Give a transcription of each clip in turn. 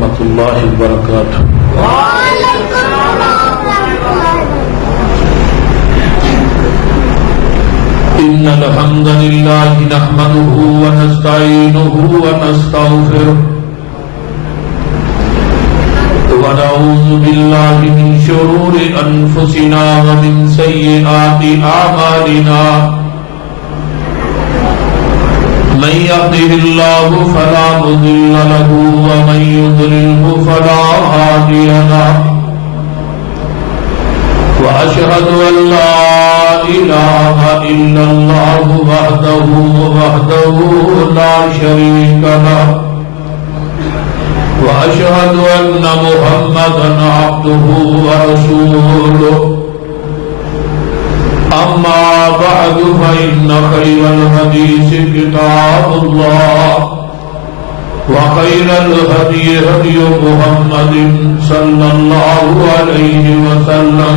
ورحمۃ اللہ وبرکاتہ. إن الحمد لله نحمده ونستعينه ونستغفره ونعوذ بالله من شرور أنفسنا ومن سيئات أعمالنا من يهده الله فلا مضل له ومن يضلله فلا هادي له وأشهد أن لا إله إلا الله وحده لا شريك له وأشهد أن محمدا عبده ورسوله. أما بعد فإن خير الحديث كتاب الله وخير الهدي هدي محمد صلى الله عليه وسلم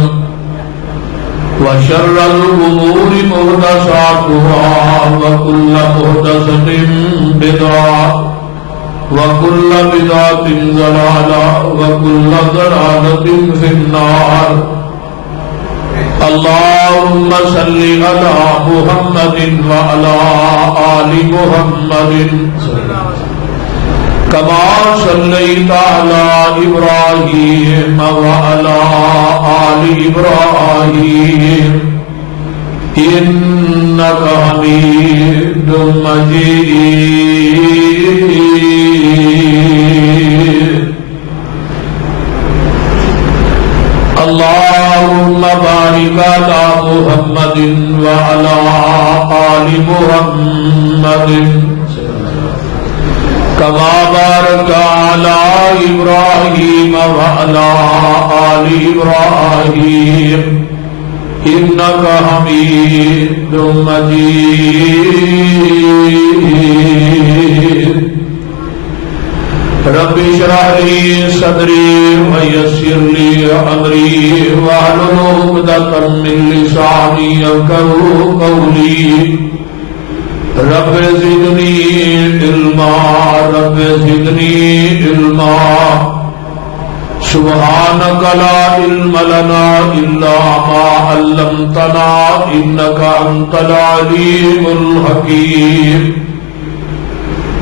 وشر الأمور محدثاتها وكل محدثة بدعة وكل بدعة ضلالة وكل ضلالة في النار. اللهم صل على محمد وعلى آل محمد كما صليت على إبراهيم وعلى آل إبراهيم إنك حميد مجيد. اللهم بارك على محمد وعلى آل محمد كما باركت على إبراهيم وعلى آل إبراهيم إنك حميد مجيد. رب اشرح لي صدري ويسر لي أمري واحلل عقدة من لساني يفقهوا قولي. رب زدني علما رب زدني علما سبحانك لا علم لنا إلا ما علمتنا إنك أنت العليم الحكيم.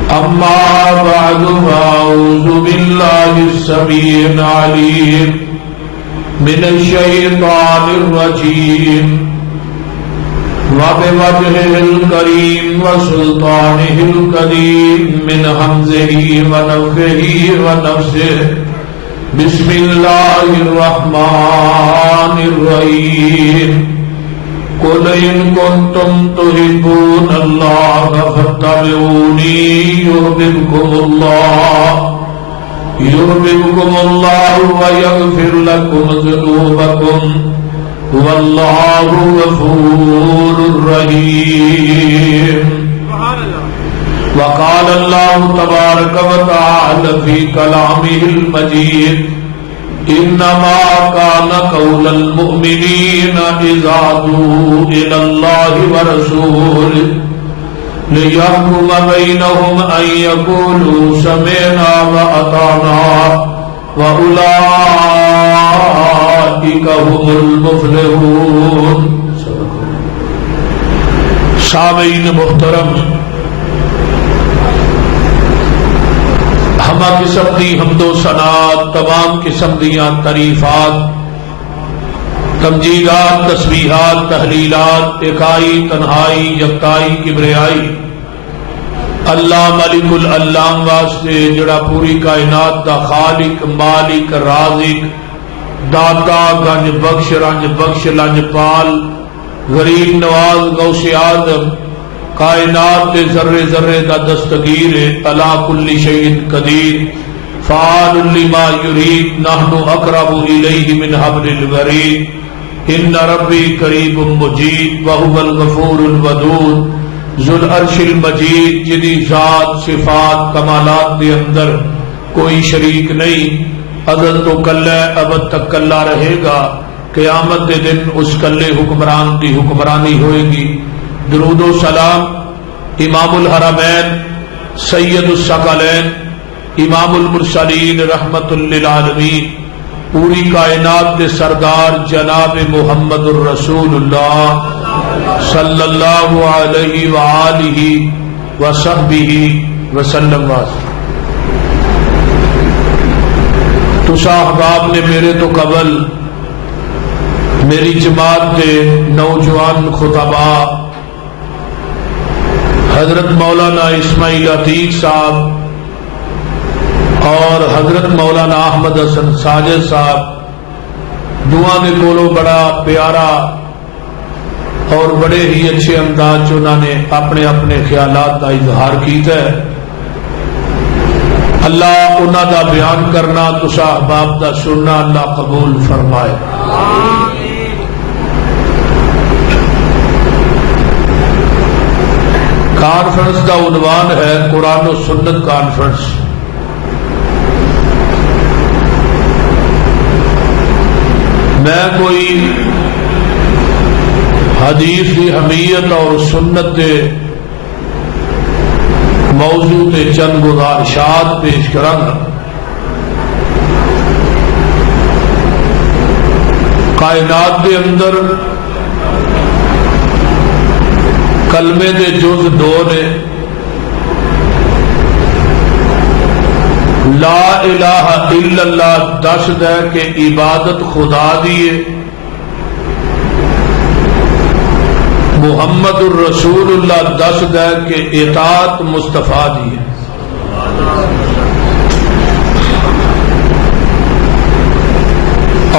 أما بعد فأعوذ بالله السميع العليم من الشيطان الرجيم وبوجهه الكريم وسلطانه القديم من همزه ونفخه ونفسه. بسم الله الرحمن الرحيم. قل إن كنتم تحبون الله فاتبعوني يحببكم الله ويغفر لكم ذنوبكم والله غفور رحيم. وقال الله تبارك وتعالى في كلامه المجيد إنما كان قول المؤمنين إذا دعوا إلى الله ورسوله ليحكم بينهم أن يقولوا سمعنا وأطعنا وأولئك هم المفلحون. سامعین محترم، ہمہ قسم دی حمد و ثناء، تمام قسم دیاں تعریفات، تمجیدات، تسبیحات، تحلیلات، اکائی، تنہائی، یکتائی، کبریائی اللہ ملک العلام واسطے جڑا پوری کائنات دا خالق، مالک، رازق، داتا، گنج بخش، رنج بخش، لنج پال، غریب نواز، غوث اعظم، کائنات دے ذرے ذرے دا دستگیر علی کل شیء قدیر فعال لما یرید نحن اقرب الیہ من حبل الورید ان ربی قریب مجید وہو الغفور الودود ذو العرش المجید جدی ذات صفات کمالات دے اندر کوئی شریک نہیں، ازل تو کلہ ابد تک کلہ رہے گا، قیامت دے دن اس کلے حکمران کی حکمرانی ہوئے گی. درود و سلام امام الحرمین سید الثقلین امام المرسلین رحمت للعالمین پوری کائنات کے سردار جناب محمد الرسول اللہ صلی اللہ علیہ وآلہ وصحبہ وسلم تسا احباب نے میرے تو قبل میری جماعت کے نوجوان خطباء حضرت مولانا اسماعیل عتیق صاحب اور حضرت مولانا احمد حسن ساجد صاحب دعا کے کولو بڑا پیارا اور بڑے ہی اچھے انداز انہوں نے اپنے اپنے خیالات کا اظہار کیتا ہے. اللہ انہوں دا بیان کرنا تسا احباب دا سننا اللہ قبول فرمائے. کانفرنس کا عنوان ہے قرآن و سنت کانفرنس. میں کوئی حدیث کی اہمیت اور سنت کے موضوع تے چند گزارشات پیش کراں. کائنات کے اندر کلمے دے جز دو نے. لا الہ الا اللہ دسد ہے کہ عبادت خدا دیے، محمد الرسول اللہ دسد ہے کہ اطاعت مصطفیٰ دیے.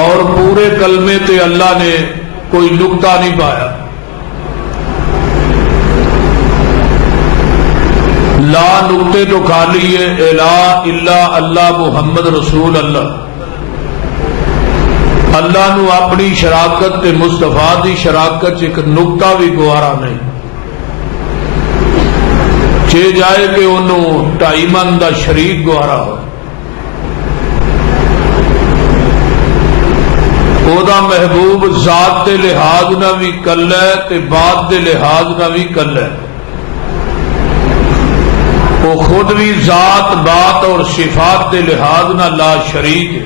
اور پورے کلمے تے اللہ نے کوئی نقطہ نہیں پایا. لا نقطے تو خالی ہے الہ الا اللہ محمد رسول اللہ. اللہ نو اپنی شراکت تے مصطفیٰ دی شراکت ایک نقطہ بھی گوارا نہیں. چے جائے کہ انہوں ٹائی من دا شریک گوارا ہو. او دا محبوب ذات دے لحاظ نہ بھی کل ہے تے بات دے لحاظ نہ بھی کل ہے. وہ خود بھی ذات بات اور صفات دے لحاظ نہ لا شریک ہے.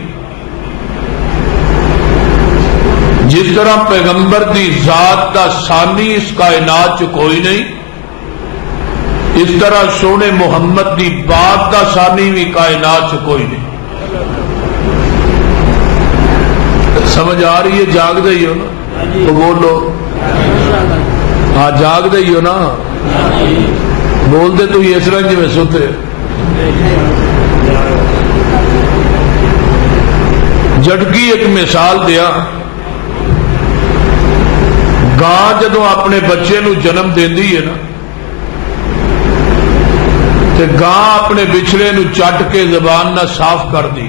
جس طرح پیغمبر دی ذات دا ثانی اس کائنات چ کوئی نہیں، اس طرح سونے محمد دی بات دا ثانی بھی کائنات چ کوئی نہیں. سمجھ آ رہی ہے؟ جاگ دے ہی ہو نا تو بولو. ہاں جاگ دے ہی ہو نا، بول دے تو یہ اس طرح جی میں سوتے. جھٹکی ایک مثال دیا. گاں جدو اپنے بچے نو جنم دیندی ہے نا تے گاں اپنے بچھڑے نو چٹ کے زبان نہ صاف کر دی.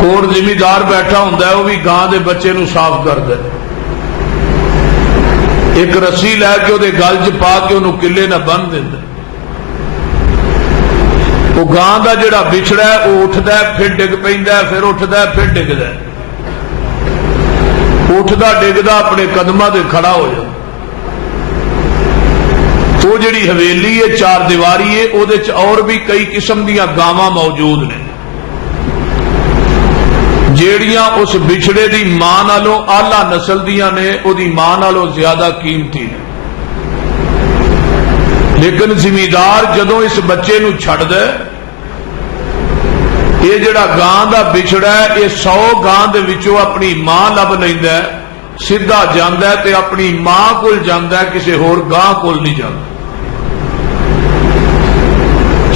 کوڑ زمیندار بیٹھا ہوندا ہے وہ بھی گاں دے بچے نو صاف کردا ہے. ایک رسی لے کے وہ گل چ پا کے انہوں کلے نہ بن دینا. وہ گاں دا جڑا بچھڑا ہے وہ اٹھتا ہے پھر ڈگ پیندا ہے، پھر اٹھتا ہے پھر ڈگدا ہے. اٹھتا ڈگدا اپنے قدماں تے کھڑا ہو جائے. وہ جڑی حویلی ہے چار دیواری ہے وہ اور بھی کئی قسم دیاں گاواں موجود نے جیڑیاں اس بچھڑے دی ماں نالوں آلہ نسل دیاں نے، او دی ماں نالوں زیادہ قیمتی نے. لیکن زمیندار جدوں اس بچے نو چھڑ دے، یہ جڑا گاں دا بچھڑا ہے یہ 100 گاں دے وچوں اپنی ماں لب لیندا ہے، سیدھا جاندا ہے تے اپنی ماں کول جاندا ہے، کسے ہور گاں کول نہیں جاندا.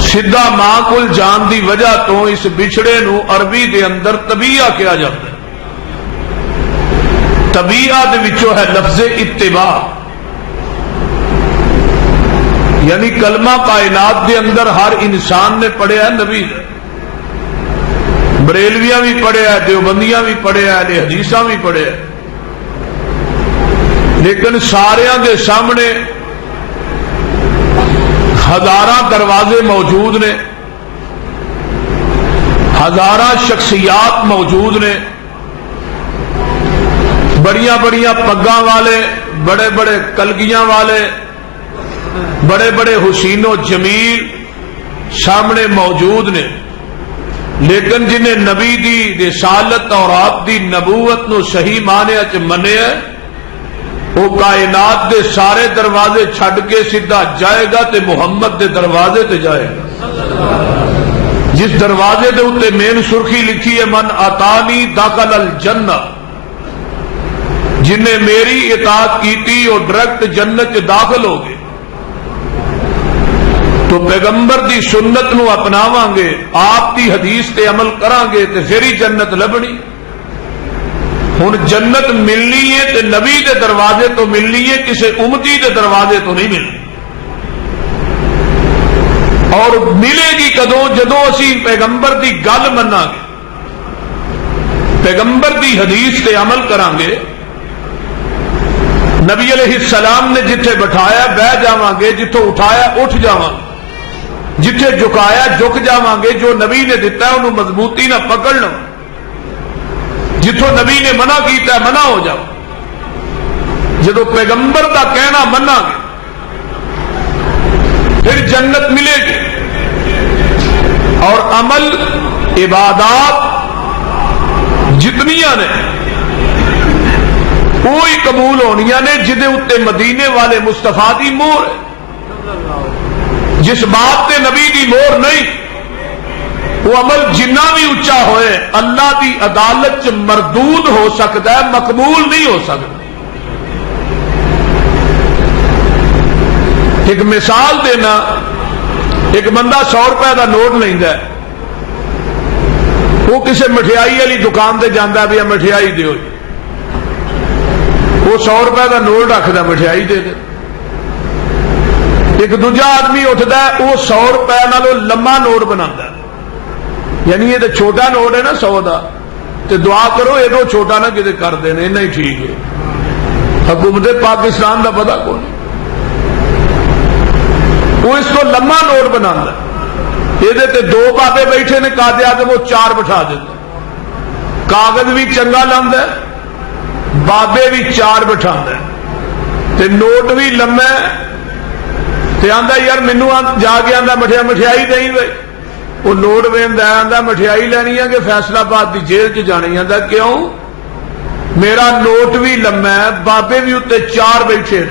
سیدھا ماں کول جان دی وجہ تو اس بچھڑے نو عربی دے اندر طبیعہ کیا جاتا ہے. طبیعہ دے وچوں ہے لفظ اتباع، یعنی کلمہ کائنات دے اندر ہر انسان نے پڑھیا ہے نبی نے. بریلویاں بھی پڑھیا ہے، دیوبندیاں بھی پڑھیا ہے، حدیثاں بھی پڑھیا ہے. لیکن ساریاں دے سامنے ہزاراں دروازے موجود نے، ہزاراں شخصیات موجود نے، بڑیاں بڑیاں پگاں والے، بڑے بڑے کلگیاں والے، بڑے بڑے حسین و جمیل، سامنے موجود نے، لیکن جنہیں نبی دی رسالت اور آپ دی نبوت نو صحیح معنی چ منیا وہ کائنات دے سارے دروازے چھڈ کے سیدھا جائے گا تے محمد دے دروازے تے جائے گا، جس دروازے دے اوتے مین سرخی لکھی ہے من اطانی دخل الجنہ، جنہیں میری اطاعت کیتی وہ ڈائریکٹ جنت چ داخل ہو گئے۔ تو پیغمبر دی سنت نو اپناواں گے، آپ دی حدیث تے عمل کران گے تے پھر ہی جنت لبنی۔ ہن جنت ملنی ہے تے نبی دے دروازے تو ملنی ہے، کسی امتی دے دروازے تو نہیں ملنی۔ اور ملے گی کدوں؟ جدوں اسی پیغمبر دی گل مناں گے، پیغمبر دی حدیث تے عمل کران گے، نبی علیہ السلام نے جتھے بٹھایا بہ جاواں گے، جتھوں اٹھایا اٹھ جاواں گے، جتھے جھکایا جھک جاواں گے، جو نبی نے دیتا ہے انہوں مضبوطی نہ پکڑ لو، جتھوں نبی نے منع کیتا ہے منع ہو جاؤ۔ جدو پیغمبر دا کہنا مننا گے پھر جنت ملے گی، اور عمل عبادات جتنیاں نے وہی قبول ہونیاں نے جدے اتے مدینے والے مصطفیٰ دی مہر ہے۔ جس بات تے نبی دی مہر نہیں، وہ عمل جنہ بھی اچا ہوئے اللہ دی عدالت چ مردود ہو سکتا ہے، مقبول نہیں ہو سکتا۔ ایک مثال دینا، ایک بندہ 100 روپے دا نوٹ لیندا ہے، وہ کسی مٹھائی والی دکان تے جاندا ہے بھی مٹھائی دیو جی، وہ 100 روپے کا نوٹ رکھتا مٹھائی دے دے۔ ایک دوجا آدمی اٹھتا ہے، وہ 100 روپے نالوں لمبا نوٹ بنا، یعنی یہ تو چھوٹا نوٹ ہے نا 100 کا، تو دعا کرو یہ تو چھوٹا نہ کتے کر دینا، اتنا ہی ٹھیک ہے۔ حکومت پاکستان کا پتا کون، وہ اس کو لمبا نوٹ بنا، یہ 2 بابے بیٹھے نے قاضی آدم، وہ 4 بٹھا دیتے، کاغذ بھی چنگا لاندا ہے، بابے بھی 4 بٹھا تے نوٹ بھی لمبا تے آندا یار مینوں جا کے آندا مٹھائی دیں بھائی، وہ نوٹ ویندا آندا مٹھائی لینی ہے کہ فیصلہ آباد دی جیل چ جانی، آندا کیوں؟ میرا نوٹ بھی لمبا ہے، بابے بھی اتنے 4 بیٹھے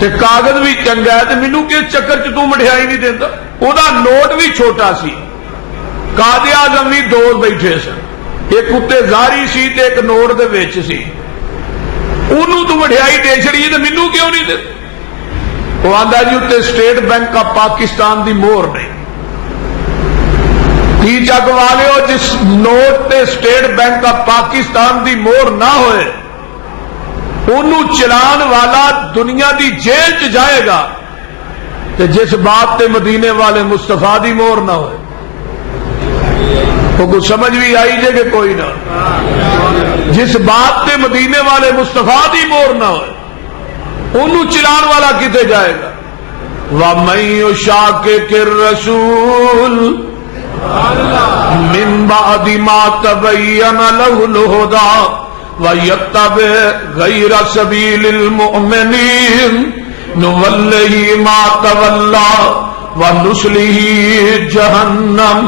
تے کاغذ بھی چنگا ہے، تے مینوں کس چکر چ تو مٹھائی نہیں دیندا؟ وہ نوٹ بھی چھوٹا سی، قاضی اعظم بھی 2 بیٹھے سن، ایک اتنے زاری سی تے ایک نوٹ دے وچ سی، انہوں تو مٹھائی دے چھڑی تے مینوں کیوں نہیں دے؟ وہ آندا جی اتنے اسٹیٹ بینک کا پاکستان دی مہر نہیں۔ کی چک والے ہو جس نوٹ تے اسٹیٹ بینک کا پاکستان دی مہر نہ ہوئے، انہوں چلان والا دنیا دی جیل چ جائے گا، تے جس بات تے مدینے والے مصطفیٰ دی مہر نہ ہوئے۔ کچھ سمجھ بھی آئی جے کہ کوئی نہ؟ جس بات تے مدینے والے مصطفیٰ دی مہر نہ ہوئے انہوں چلان والا کتے جائے گا۔ وَمَن يُشَاقِقِ الرَّسُولَ مِن بَعْدِ مَا تَبَيَّنَ لَهُ الْهُدَىٰ وَيَتَّبِعْ غَيْرَ سَبِيلِ الْمُؤْمِنِينَ نُوَلِّهِ مَا تَوَلَّىٰ وَنُصْلِهِ جَهَنَّمَ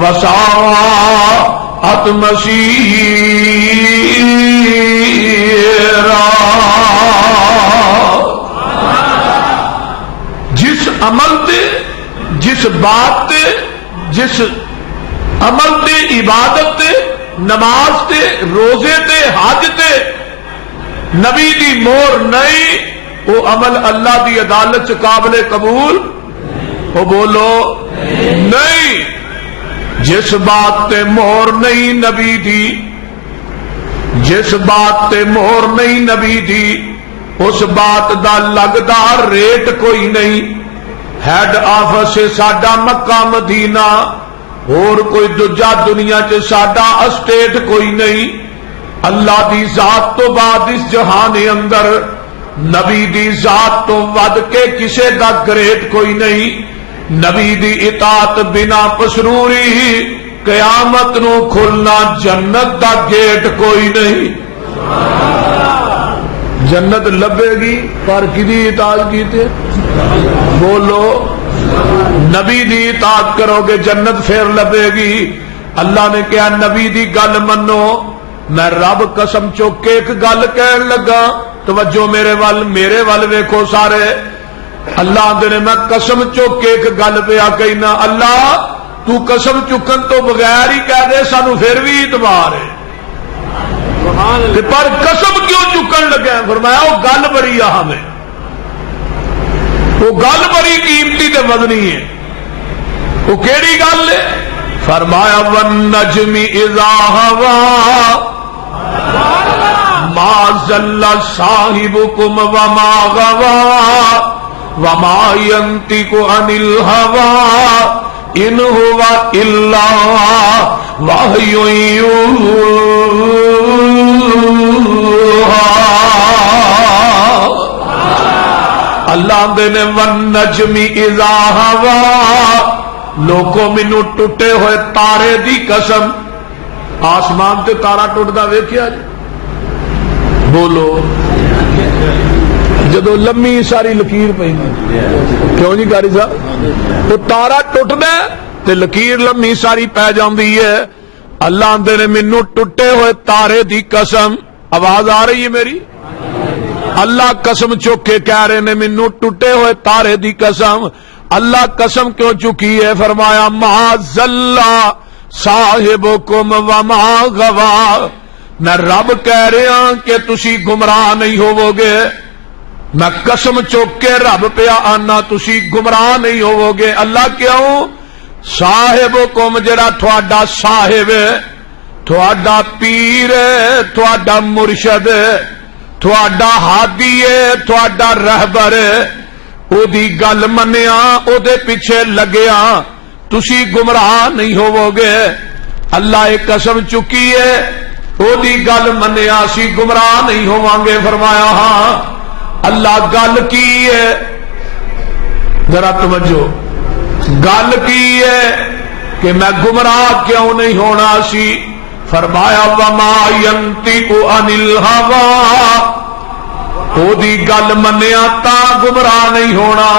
وساعت مسیرا۔ جس عمل تے، جس بات تے، جس عمل تے، عبادت تے، نماز تے، روزے تے، حج تے نبی دی مہر نہیں، وہ عمل اللہ دی عدالت چ قابل قبول ہو، بولو نہیں۔ جس بات تے مہر نہیں نبی دی، جس بات تے مہر نہیں نبی دی، اس بات دا لگدا ریٹ کوئی نہیں۔ ہیڈ آفس ساڈا مکہ مدینہ، اور کوئی دوجا دنیا چ ساڈا اسٹیٹ کوئی نہیں۔ اللہ دی ذات تو بعد اس جہان اندر نبی دی ذات تو ود کے کسے دا گریٹ کوئی نہیں۔ نبی دی اطاعت بنا پسروری قیامت نو کھلنا جنت دا گیٹ کوئی نہیں۔ جنت لبے گی پر کدی اطاعت کیتے؟ بولو نبی دی اطاعت کرو گے جنت پھر لبے گی. اللہ نے کہا نبی دی گل منو. میں رب قسم چوک کے ایک گل کہن لگا. توجہ میرے ول ویکھو سارے. اللہ نے میں قسم چوک کے ایک گل پیا کہنا. اللہ تو قسم چکن تو بغیر ہی کہہ دے سانو پھر بھی اعتبار ہے, پر قسم کیوں چکن لگا؟ فرمایا وہ گل بڑی اہم ہے, وہ گل بڑی قیمتی تے وزنی ہے. وہ کیڑی گل ہے؟ فرمایا والنجم اذا ہوا ما ضل صاحبکم وما غوا وما ينطق عن الهوى ان هو الا وحی یوحی. اللہ نے والنجم اذا ہوا, لوگوں مینو ٹوٹے ہوئے تارے دی قسم. آسمان تے تارا ٹوٹدا ویکھیا جی؟ بولو. جدو لمبی ساری لکیر پی کیوں جی قاری صاحب؟ وہ تارا ٹوٹدا تے لکیر لمبی ساری پی جاندی ہے. اللہ نے مینو ٹوٹے ہوئے تارے دی قسم. آواز آ رہی ہے میری؟ اللہ قسم چک کے کہہ رہے نے مینو ٹوٹے ہوئے تارے دی قسم. اللہ قسم کیوں چکی ہے؟ فرمایا ما ضل صاحبکم وما غوا. میں رب کہہ رہا کہ تسی گمراہ نہیں ہوو گے. میں قسم چک کے رب پہ آنا تسی گمراہ نہیں ہوو گے. اللہ کیوں؟ صاحبکم جڑا تھوڑا صاحب ہے, تھوڑا پیر ہے, تھوڑا مرشد ہے, تھوڑا ہادی ہے, تھوڑا رہبر ہے, او دی گل منیا, او دے پیچھے لگیا, تسی گمراہ نہیں ہوو گے. اللہ ایک قسم چکی ہے او دی گل منیا سی گمراہ نہیں ہوواں گے. فرمایا ہاں. اللہ گل کی ہے؟ ذرا توجہ, گل کی ہے کہ میں گمراہ کیوں نہیں ہونا سی؟ فرمایا وما ينطق عن الهوى, او دی گل منیا تا گمراہ نہیں ہونا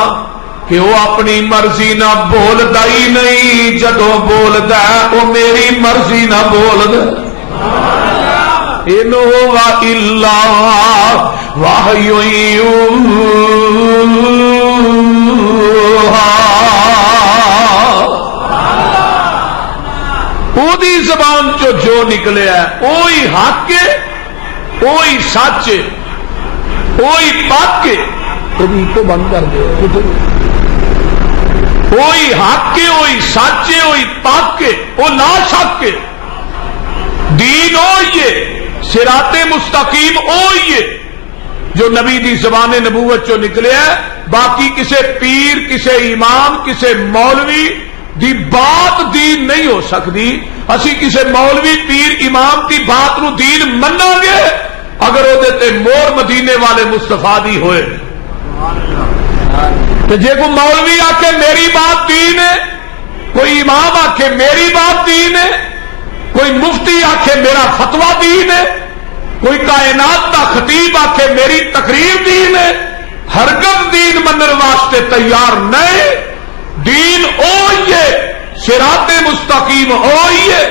کہ وہ اپنی مرضی نہ بولدا ہی نہیں. جدو بولدا ہے وہ میری مرضی نہ بولدا. ان هو الا وحی یوحی. دی زبان چو جو نکلے ہے وہی حق ہے, وہی سچ ہے, وہی پاک ہے. تو بند کر دے. وہی حق ہے, وہی سچ ہے, وہی پاک ہے, وہ لا شک ہے. دین وہی ہے, صراط مستقیم وہی ہے جو نبی دی زبان نبوت چو نکلے ہے. باقی کسے پیر, کسے امام, کسے مولوی دی بات دین نہیں ہو سکتی. اسی کسے مولوی پیر امام دی بات نو دین مننا گے اگر وہ دیتے مور مدینے والے مصطفیٰ دی ہوئے. تو جے کوئی مولوی آکے میری بات دین ہے, کوئی امام آکے میری بات دین ہے, کوئی مفتی آکے میرا فتویٰ دین ہے, کوئی کائنات کا خطیب آکے میری تقریر دین ہے, ہرگز دین منن واسطے تیار نہیں. دین اوہی ہے, صراط مستقیم اوہی ہے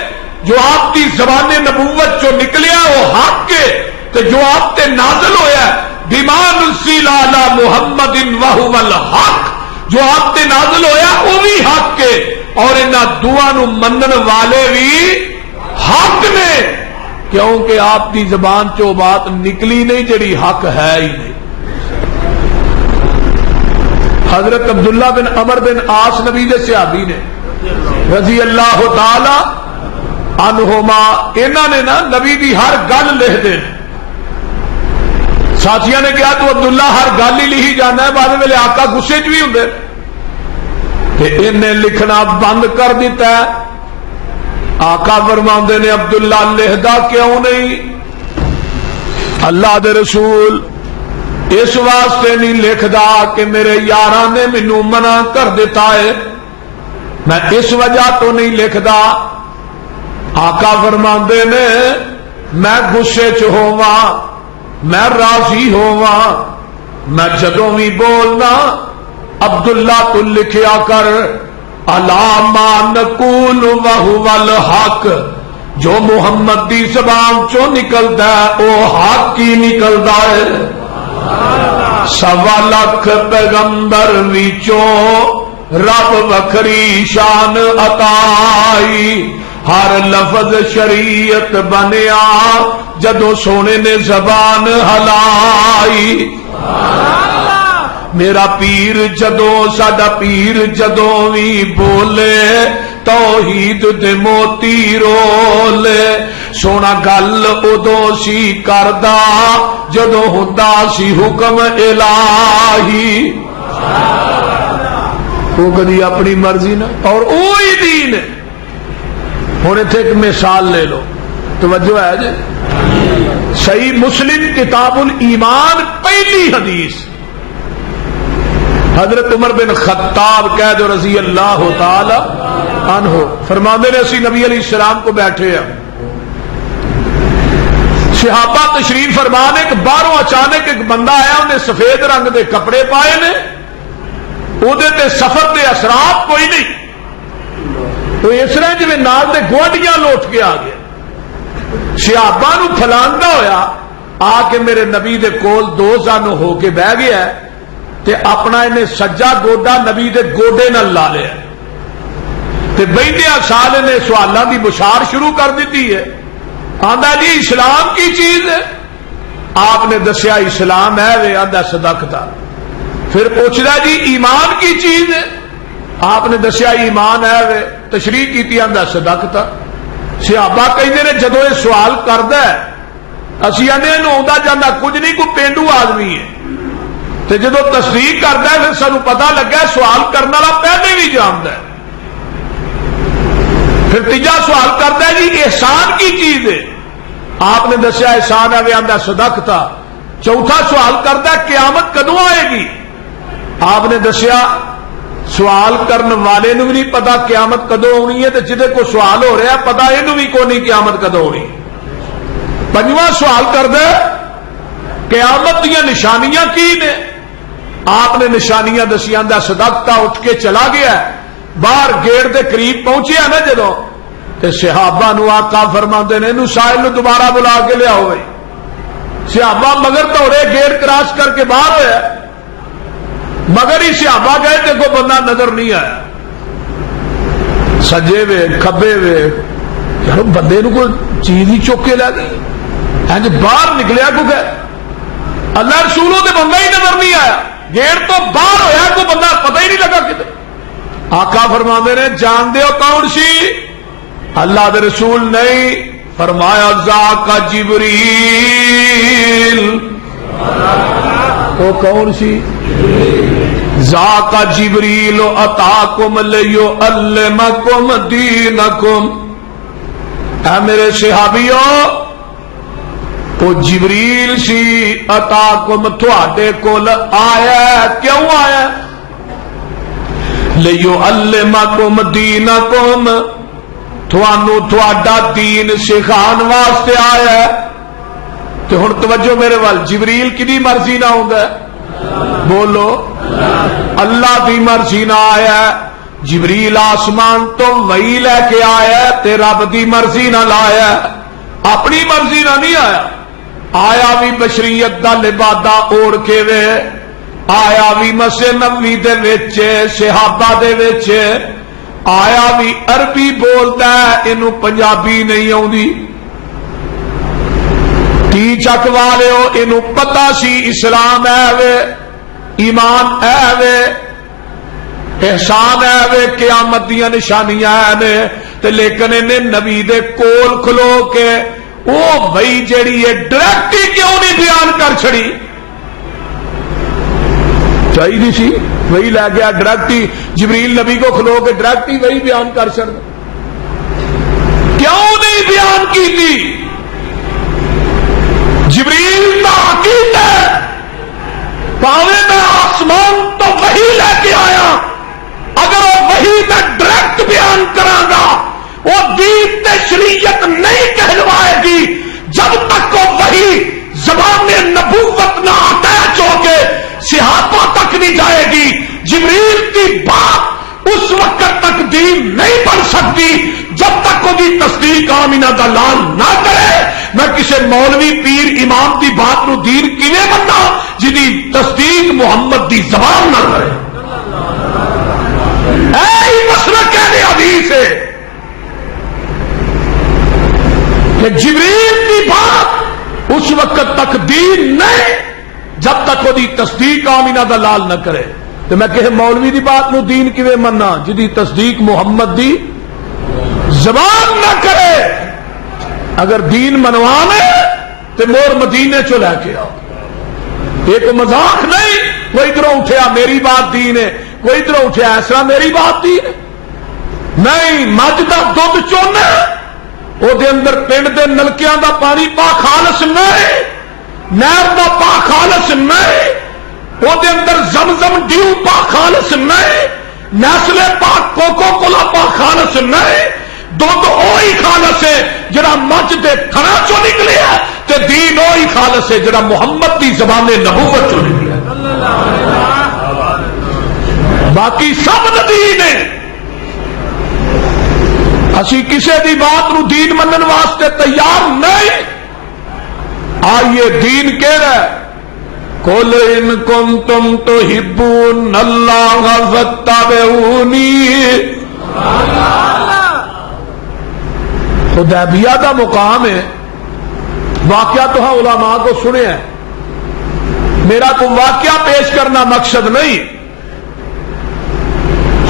جو آپ کی زبان نبوت جو نکلیا وہ حق ہے. تو جو آپ تے نازل ہویا بما نزل علی محمد وہو الحق, جو آپ تے نازل ہویا وہ بھی حق ہے, اور انہاں دعا نو منن والے بھی حق نے, کیونکہ آپ کی زبان چو بات نکلی نہیں جڑی حق ہے ہی نہیں. حضرت عبداللہ بن عمر بن عاص نبی دے صحابی نے رضی اللہ تعالی عنہما, انہاں نے نا نبی دی ہر گل لکھ دے. ساتھیاں نے کہا تو عبداللہ ہر گل ہی لکھی جانا ہے, بعد ویلے آقا غصے چ بھی ہوندے, تے انہیں لکھنا بند کر دیتا ہے. آقا فرماندے نے عبداللہ لکھدا کیوں نہیں؟ اللہ دے رسول اس واسطے نہیں لکھدا کہ میرے یاراں نے مینوں منع کر دیتا ہے, میں اس وجہ تو نہیں لکھدا. آقا فرماندے نے میں غصے چ ہوواں, میں راضی ہوواں, میں جدوں بھی بولنا عبداللہ تو لکھیا کر الا ما نقول وهو الحق، جو محمد دی زبان چوں نکلدا ہے او حق ہی نکلدا ہے۔ 1.25 لاکھ پیغمبر وچوں رب وکھری شان عطائی، ہر لفظ شریعت بنیا جدو سونے نے زبان ہلائی۔ میرا پیر جدو ساڈا پیر جدو بھی بولے توحید دے موتی رولے، سونا گل ادو سی کردا جدو ہوندا سی حکم الہی، وہ کدی اپنی مرضی نہ، اور وہی دین ہے۔ ہن ایتھے ایک مثال لے لو، توجہ ہے جی، صحیح مسلم کتاب الایمان پہلی حدیث، حضرت عمر بن خطاب کہہ دو رضی اللہ تعالی عنہ فرماندے نے اسی نبی علیہ السلام کو بیٹھے ہیں، صحابہ تشریف فرمانے کہ باہروں اچانک ایک بندہ آیا، انہیں سفید رنگ دے کپڑے پائے نے، اودے تے سفر دے اثرات کوئی نہیں، تو اس طرح جی نال دے گوڈیاں لوٹ کے آ گیا، صحابہ نو پھلاندا ہویا آ کے میرے نبی دے کول 2 زانو ہو کے بہ گیا ہے، تے اپنا انہیں سجا گوڈا نبی دے گوڈے نال لا لیا، تے بہندیا سال انہیں سوالاں دی بشار شروع کر دیتی ہے، آندا جی اسلام کی چیز ہے؟ آپ نے دسیا اسلام ہے وے، آندا صدقتا، پھر پوچھدا جی ایمان کی چیز ہے؟ آپ نے دسیا ایمان ہے وے، تشریح کیتی، آندا صدقتا۔ صحابہ کہندے نے جدوں یہ سوال کردا ہے اسی آندے اینوں آوندا جاندا کچھ نہیں، کوئی پینڈو آدمی ہے، تے جدوں تصدیق کردا ہے پھر سانوں پتہ لگا سوال کرنے والا پہلے بھی جاندا ہے۔ پھر تیجا سوال کرتا ہے جی احسان کی چیز ہے؟ آپ نے دسیا احسان ہے، آندا صدقتا۔ چوتھا سوال کرتا ہے قیامت کدوں آئے گی؟ آپ نے دسیا سوال کرنے والے نو بھی نہیں پتا قیامت کدوں ہونی ہے، تے جدے کو سوال ہو رہا ہے پتا یہ بھی کوئی نہیں قیامت کدوں ہونی۔ پنجواں سوال کرتا ہے قیامت دیا نشانیاں کی نے؟ آپ نے نشانیاں دسیاں، دا صدقتا، اٹھ کے چلا گیا، باہر گیٹ دے قریب پہنچیا نا جدوں، تے صحابہ نو آقا فرماندے نے اینو سائل نو دوبارہ بلا کے لیا ہوئے، صحابہ مگر دوڑے گیٹ کراس کر کے باہر ہویا، مگر ہی صحابہ گئے تے کوئی بندہ نظر نہیں آیا، سجے وے کھبے وے، یار بندے نو کوئی چیز ہی چوک کے لے گئی، اینج باہر نکلیا کو گئے، اللہ رسولوں دے بندہ ہی نظر نہیں آیا، گیٹ تو باہر ہویا کوئی بندہ پتہ ہی نہیں لگا کتے۔ آقا فرماندے نے جان دے ہو کون سی؟ اللہ دے رسول نہیں، فرمایا ذاک جبریل۔ وہ کون سی؟ ذاک جبریل اتاکم لیعلمکم دینکم۔ اے میرے صحابیوں، وہ جبریل سی اتاکم تھوڑے کول آیا، کیوں آیا؟ لیعلمکم دینکم، تھوانو تھوڑا دین سکھان واسطے آیا ہے۔ تو ہن توجہ میرے وال، جبریل کدی مرضی نہ ہوندا ہے؟ بولو، اللہ دی مرضی نہ آیا ہے۔ جبریل آسمان تو وحی لے کے آیا ہے تے رب دی مرضی نہ لایا ہے، اپنی مرضی نہ نہیں آیا۔ آیا بھی بشریت دا لبادہ اوڑھ کے وے، آیا بھی مسجد نبوی دے وچ صحابہ دے وچ، آیا بھی عربی بولتا ہے، اینو پنجابی نہیں آوندی۔ ٹی چک والے ہو، اینو پتہ سی اسلام ہے وے، ایمان ہے وے، احسان ہے وے، قیامت دیاں نشانیاں ہے تے، لیکن انہیں نبی دے کول کھلو کے وہ بھائی جیڑی ہے ڈائریکٹ ہی کیوں نہیں بیان کر چھڑی؟ چاہیے سی وہی لے گیا ڈائریکٹ ہی، جبریل نبی کو کھلو کے ڈائریکٹ ہی وہی بیان کر چھڑ، کیوں نہیں بیان کی تھی؟ جبریل کا عقیدہ ہے، پاوے میں آسمان تو وہی لے کے آیا، اگر وہ وہی میں ڈائریکٹ بیان کراں گا وہ دین تے شریعت نہیں کہلوائے گی، جب تک وہ وہی زبان نبوت نہ اٹیچ ہو کے صحابہ تک نہیں جائے گی، جبریل کی بات اس وقت تک دین نہیں بن سکتی جب تک وہ تصدیق آمینہ دا لال نہ کرے. میں کسی مولوی پیر امام دی بات نو دین کیویں مننا جدی تصدیق محمد دی زبان نہ کرے. اے مسئلہ کہنے حدیث ہے کہ جبریل کی بات اس وقت تک دین نہیں جب تک وہ تصدیق آمینہ دا لال نہ کرے. تو میں کہ مولوی دی بات نو دین کیویں مننا جدی تصدیق محمد دی زبان نہ کرے. اگر دین منوانے تو مور مدینے چو لے کے آؤ. ایک مذاق نہیں کوئی ادھر اٹھیا میری بات دین ہے, کوئی ادھر اٹھیا ایسا میری بات دین ہے. نہیں, مجھ دا دودھ چونا وہ دے اندر پنڈ دے نلکیاں دا پانی پا خالص نہیں, نہر دا پا خالص نہیں, وہ دے اندر زمزم ڈیو پا خالص نہیں, نیسلے پا کوکو کولا پا خالص نہیں. دودھ وہی خالص ہے جڑا مجھ دے تھنا چو نکلے ہے, تے دین وہی خالص ہے جڑا محمد دی زبان نبوت چو نکلے ہے. باقی سب دین ہے. اسی کسی دی بات نو دین منن واسطے تیار نہیں. آئیے دین کہہ رہا ہے قُلْ إِن كُنتُمْ تُحِبُّونَ اللَّهَ فَاتَّبِعُونِي. حدیبیہ کا مقام ہے. واقعہ تو ہاں علماء کو سنے ہیں, میرا تو واقعہ پیش کرنا مقصد نہیں.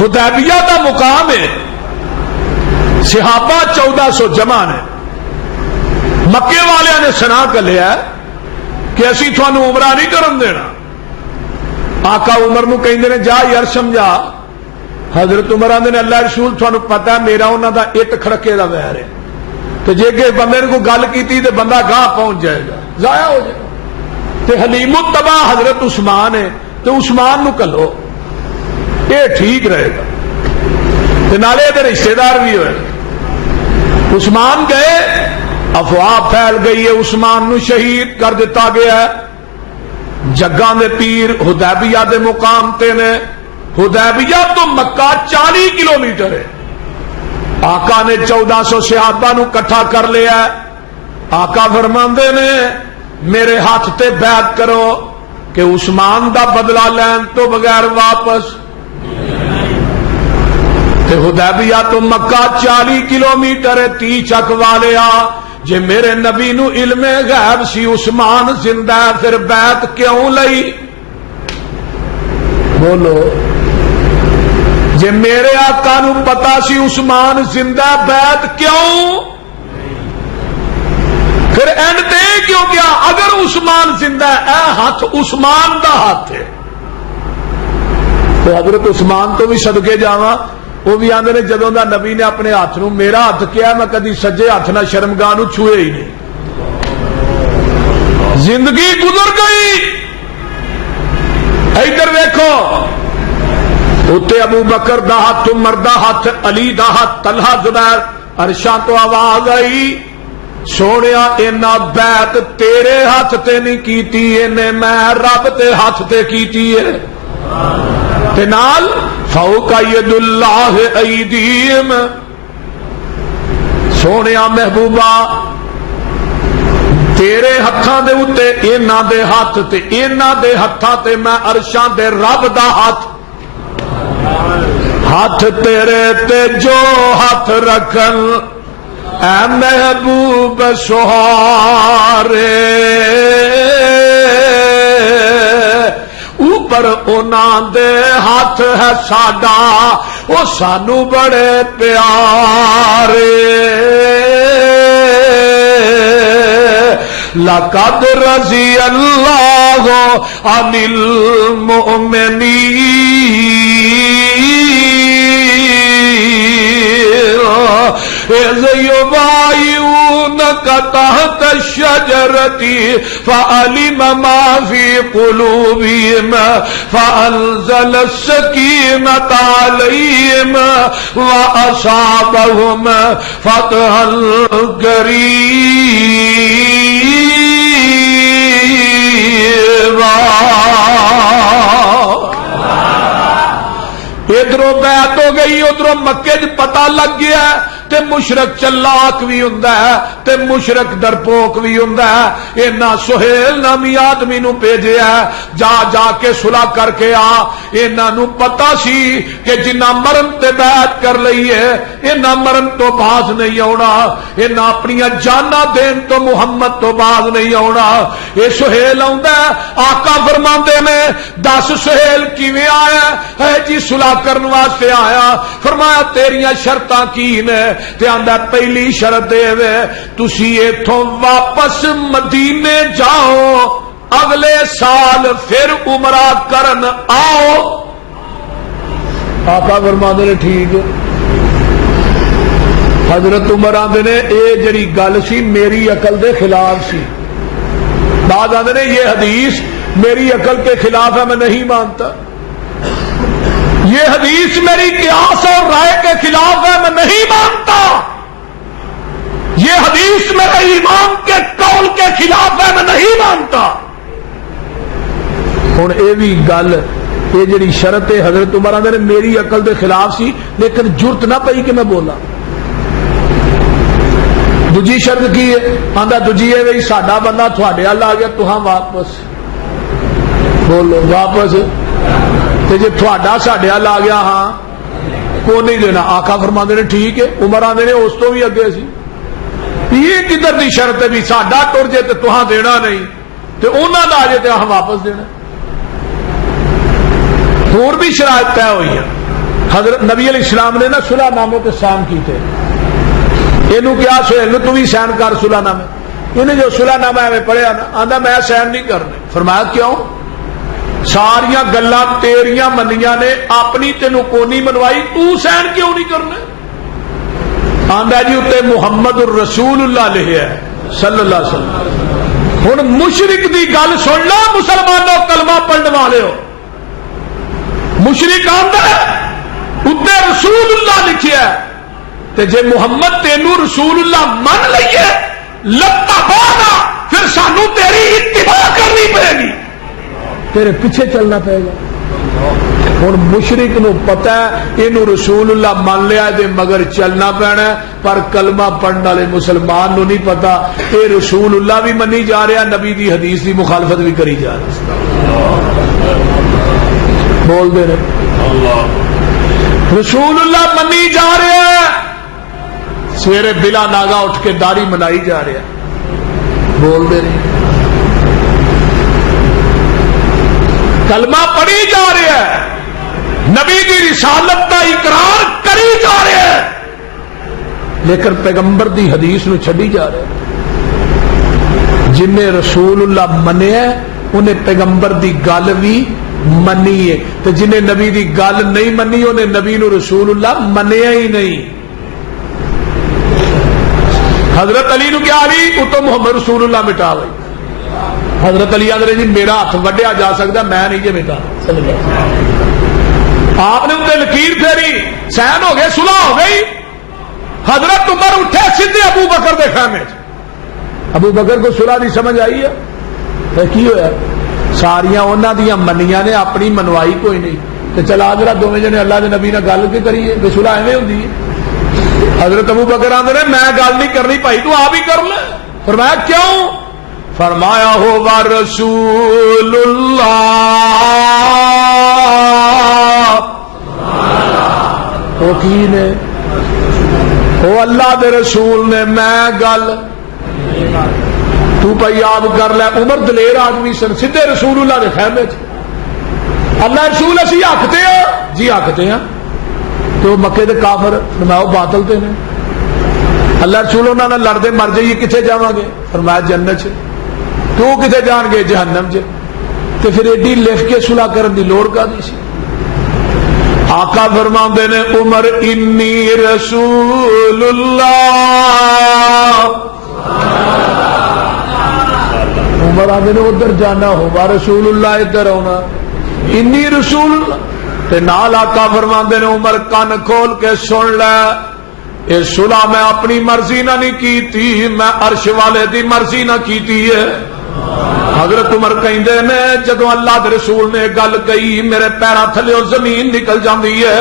حدیبیہ کا مقام ہے, صحابہ 1400 جمع نے. مکے والے نے سنا کر لیا کہ اسی تھانو عمرہ نہیں کرن دینا. آقا عمر نو کہیں نے جا یار سمجھا. حضرت عمر آندے نے اللہ رسول تھانو پتہ ہے میرا انہاں دا اٹ کھڑکے دا ویر ہے, تو جے کہ بندے نے کو گل کیتی تے بندہ گاہ پہنچ جائے گا, ضائع ہو جائے گا. تے حلیم التبا حضرت عثمان ہے, تو عثمان نو کلو یہ ٹھیک رہے گا. تے نالے دے رشتہ دار بھی ہوئے. عثمان گئے, افواہ پھیل گئی ہے عثمان نو شہید کر دیتا گیا ہے. جگاں دے پیر حدیبیہ دے مقام تے نے. حدیبیہ تو مکہ 40 کلومیٹر ہے. آقا نے 1400 صحابہ نو کٹھا کر لیا. آقا فرماندے نے میرے ہاتھ تے بیعت کرو کہ عثمان دا بدلہ لین تو بغیر واپس. تے حدیبیہ تو مکہ 40 کلومیٹر ہے. 30 چک والے آ جے میرے نبی نو علم غیب سی عثمان زندہ ہے پھر بیعت کیوں لئی؟ بولو, جے میرے آقا نو پتا سی عثمان زندہ بیعت کیوں؟ پھر اینڈ تے کیوں گیا؟ اگر عثمان زندہ ہے اے ہاتھ عثمان دا ہاتھ ہے. تو حضرت عثمان تو بھی صدقے جاواں, وہ بھی آندے نے جدوں دا نبی نے اپنے ہاتھ نو میرا ہاتھ کیا میں کدی سجے ہاتھ نہ شرمگاہ نو چھوئے ہی نہیں. زندگی گزر گئی. ادھر دیکھو اتنے ابو بکر دا ہاتھ, عمر دا ہاتھ, علی دا ہاتھ, طلحہ زبیر. عرشاں تو آواز آئی سونیا اینا بیعت تیرے ہاتھ تے نہیں کیتی, اینے میں رب تے ہاتھ تے کیتی ہے. تے نال فوق ید اللہ ایدیم. سونیا محبوبہ تیرے ہتھاں دے اتے اینا دے ہاتھ تے اینا دے ہتھاں تے میں عرشاں دے رب دا ہاتھ. ہاتھ تیرے تے جو ہاتھ رکھن اے محبوب سہارے, اوپر انہاں دے ہاتھ ہے ساڈا وہ سانو بڑے پیارے. لقد رضی اللہ عن المؤمنین اذ یبایعونک تحت الشجرۃ فعلم ما فی قلوبہم فانزل السکینۃ علیہم واصابہم فتحا قریبا. گئی ادھر مکے پتہ لگ گیا تے مشرک چلاک بھی ہوندا ہے تے مشرک ڈرپوک بھی ہوندا ہے. اینا سہیل نامی آدمی نو بھیجیا جا جا کے صلح کر کے آ. انہاں نو پتہ سی کہ جنہ مرن تے بیعت کر لئی ہے انہاں مرن تو باز نہیں آنا, انہاں اپنی جانا دین تو محمد تو باز نہیں آنا. اے سہیل آندا ہے. آقا فرماندے نے دس سہیل کیویں آیا ہے جی صلح کرن واسطے آیا. فرمایا تیریاں شرطاں کی نے؟ تے آندا پہلی شرط اے وے تسی ایتھوں واپس مدینے جاؤ اگلے سال پھر عمرہ کرن آؤ. آقا فرماندے نے ٹھیک ہے. حضرت عمر آندے نے اے جڑی گل سی میری عقل دے خلاف سی. بعد آندے نے یہ حدیث میری عقل کے خلاف ہے میں نہیں مانتا. یہ حدیث میری قیاس اور رائے کے خلاف ہے میں نہیں مانتا. یہ حدیث میرے امام کے قول کے خلاف ہے میں نہیں مانتا. ہن اے بھی گل یہ جڑی شرط ہے حضرت عمر آندے نے میری عقل دے خلاف سی لیکن جرت نہ پئی کہ میں بولا. دوجی شرط کی ہے؟ آندا دوجی ہے وہی ساڈا بندہ تھوڑے ال آ گیا تہاں واپس بولو واپس تے جے تھوڑا ساڈے ال آ گیا ہاں کو نہیں دینا. آقا فرماندے نے ٹھیک ہے. عمر آندے نے اس تو بھی اگے سی. یہ کدھر دی شرط ہے بھی ساڈا ٹر جے تے تہاں دینا نہیں تے انہاں دا آ جے تے ہم واپس دینا. اور بھی شرائط طے ہوئی ہے. حضرت نبی علیہ السلام نے نا صلح نامے تے سائن کیتے. اینو کیا سہیل تو بھی سائن کر صلح نامے. انہیں جو صلح نامہ میں پڑھیا نا آندا میں سائن نہیں کرنے. فرمایا کیوں؟ ساریاں گلاں تیریاں منیاں نے اپنی تینوں کونی منوائی تو سائن کیوں نہیں کرنے؟ آندا جی اتنے محمد الرسول اللہ لکھیا ہے صلی اللہ علیہ وسلم. ہن مشرک دی گل سن لو مسلمانوں کلمہ پڑھن والے ہو. مشرک آندا اتنے رسول اللہ لکھیا ہے تے جے محمد تینوں رسول اللہ من لئیے لتا ہونا پھر سانو تیری اتباع کرنی پڑے گی تیرے پیچھے چلنا پڑے گا. ہن مشرک نو پتہ ہے اینو رسول اللہ من لیا دے مگر چلنا پینا ہے پر کلمہ پڑھن والے مسلمان نو نہیں پتا اے رسول اللہ بھی منی جا رہا نبی دی حدیث دی مخالفت بھی کری جا رہا. بول دے رسول اللہ منی جا رہا ہے سویرے بلا ناگا اٹھ کے داڑھی منائی جا رہا ہے. بول دے کلمہ پڑھی جا رہا ہے نبی کی رسالت کا اقرار کری جا رہا ہے لیکن پیغمبر دی حدیث نو چھڈی جا رہا ہے. جن نے رسول اللہ منیا انہیں پیغمبر دی گل بھی منی ہے تو جن نے نبی دی گل نہیں منی انہیں نبی نو رسول اللہ منیا ہی نہیں. حضرت علی نو کیا علی اتو محمد رسول اللہ مٹا بھائی. حضرت علی آدھے جی میرا ہاتھ وڈیا جا سکتا میں نہیں جی مٹا. آپ نے انہیں لکیر پھیری سین ہو گئے صلح ہو گئی. حضرت عمر اٹھے سیدھے ابو بکر دے خیمے. ابو بکر کو صلح نہیں سمجھ آئی ہے کی ہوا ساریاں انہاں دیاں منیاں نے اپنی منوائی کوئی نہیں تو چلا ذرا دونوں جنے اللہ دے نبی نے گل کی کریے کہ صلح ایویں ہوندی ہے. حضرت ابو بکر آندے نے میں گل نہیں کرنی بھائی تو آپ ہی کر لے. فرمایا کیوں؟ فرمایا ہوا رسول اللہ وہ کی نے وہ اللہ دے رسول نے میں گل تو پہ یاد کر لے. عمر دلیر آدمی سن سیدھے رسول اللہ دے خیمے چ اللہ رسول اسی آکھتے ہیں جی آکھتے ہیں تو مکے دے کافر فرمایا باطل تے نے اللہ رسول انہاں نال لڑدے مر جائیے کتنے جاواں گے؟ فرمایا جنت چ. تو کتنے جان گے؟ جہنم چ. تے پھر ایڈی لکھ کے صلح کرن دی لوڑ کادی سی؟ آقا فرماندے نے عمر انی رسول اللہ. عمر آدھے نے ادھر جانا ہوا رسول اللہ ادھر آنا انی رسول اللہ. تے نال آقا فرماندے نے عمر کان کھول کے سن لے اے صلح میں اپنی مرضی نہ نہیں کیتی میں عرش والے دی مرضی نہ کیتی ہے. حضرت عمر کہندے نے جدوں اللہ دے رسول نے گل کہی میرے پیراں تھلے زمین نکل جاندی ہے،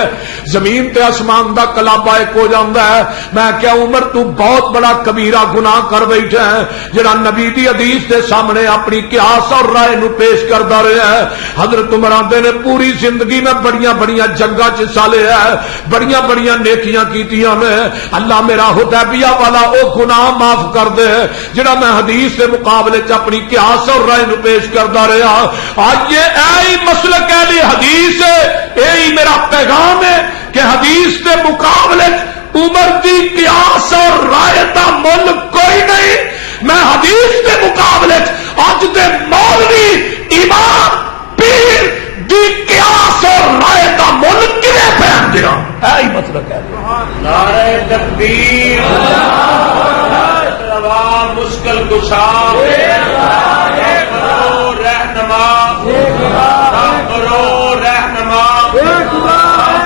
زمین تے آسمان دا کلابہ ایک ہو جاندا ہے۔ میں کیا عمر تو بہت بڑا کبیرہ گناہ کر بیٹھا ہے جڑا نبی دی حدیث دے سامنے اپنی قیاس اور رائے نو پیش کردا رہیا ہے۔ حضرت عمر آندے نے پوری زندگی میں بڑیاں بڑیاں جنگاں چ حصہ لیا ہے، بڑیاں بڑیاں نیکیاں کیتیاں نے، اللہ میرا حدیبیہ والا او گناہ معاف کر دے جڑا میں حدیث کے مقابلے چ اپنی قیاس اور رائے نو پیش کردا رہا۔ آج یہ اے مسلک اہل حدیث ہے، یہی میرا پیغام ہے کہ حدیث کے مقابلے عمر دی قیاس اور رائے دا مل کوئی نہیں۔ میں حدیث کے مقابلے اج دے مولوی امام پیر دی قیاس اور رائے دا مل کنے پہن دیا، اے مسلک ہے۔ نعرہ تکبیر، مشکل کشا، کرو رہنما، کرو رہنما،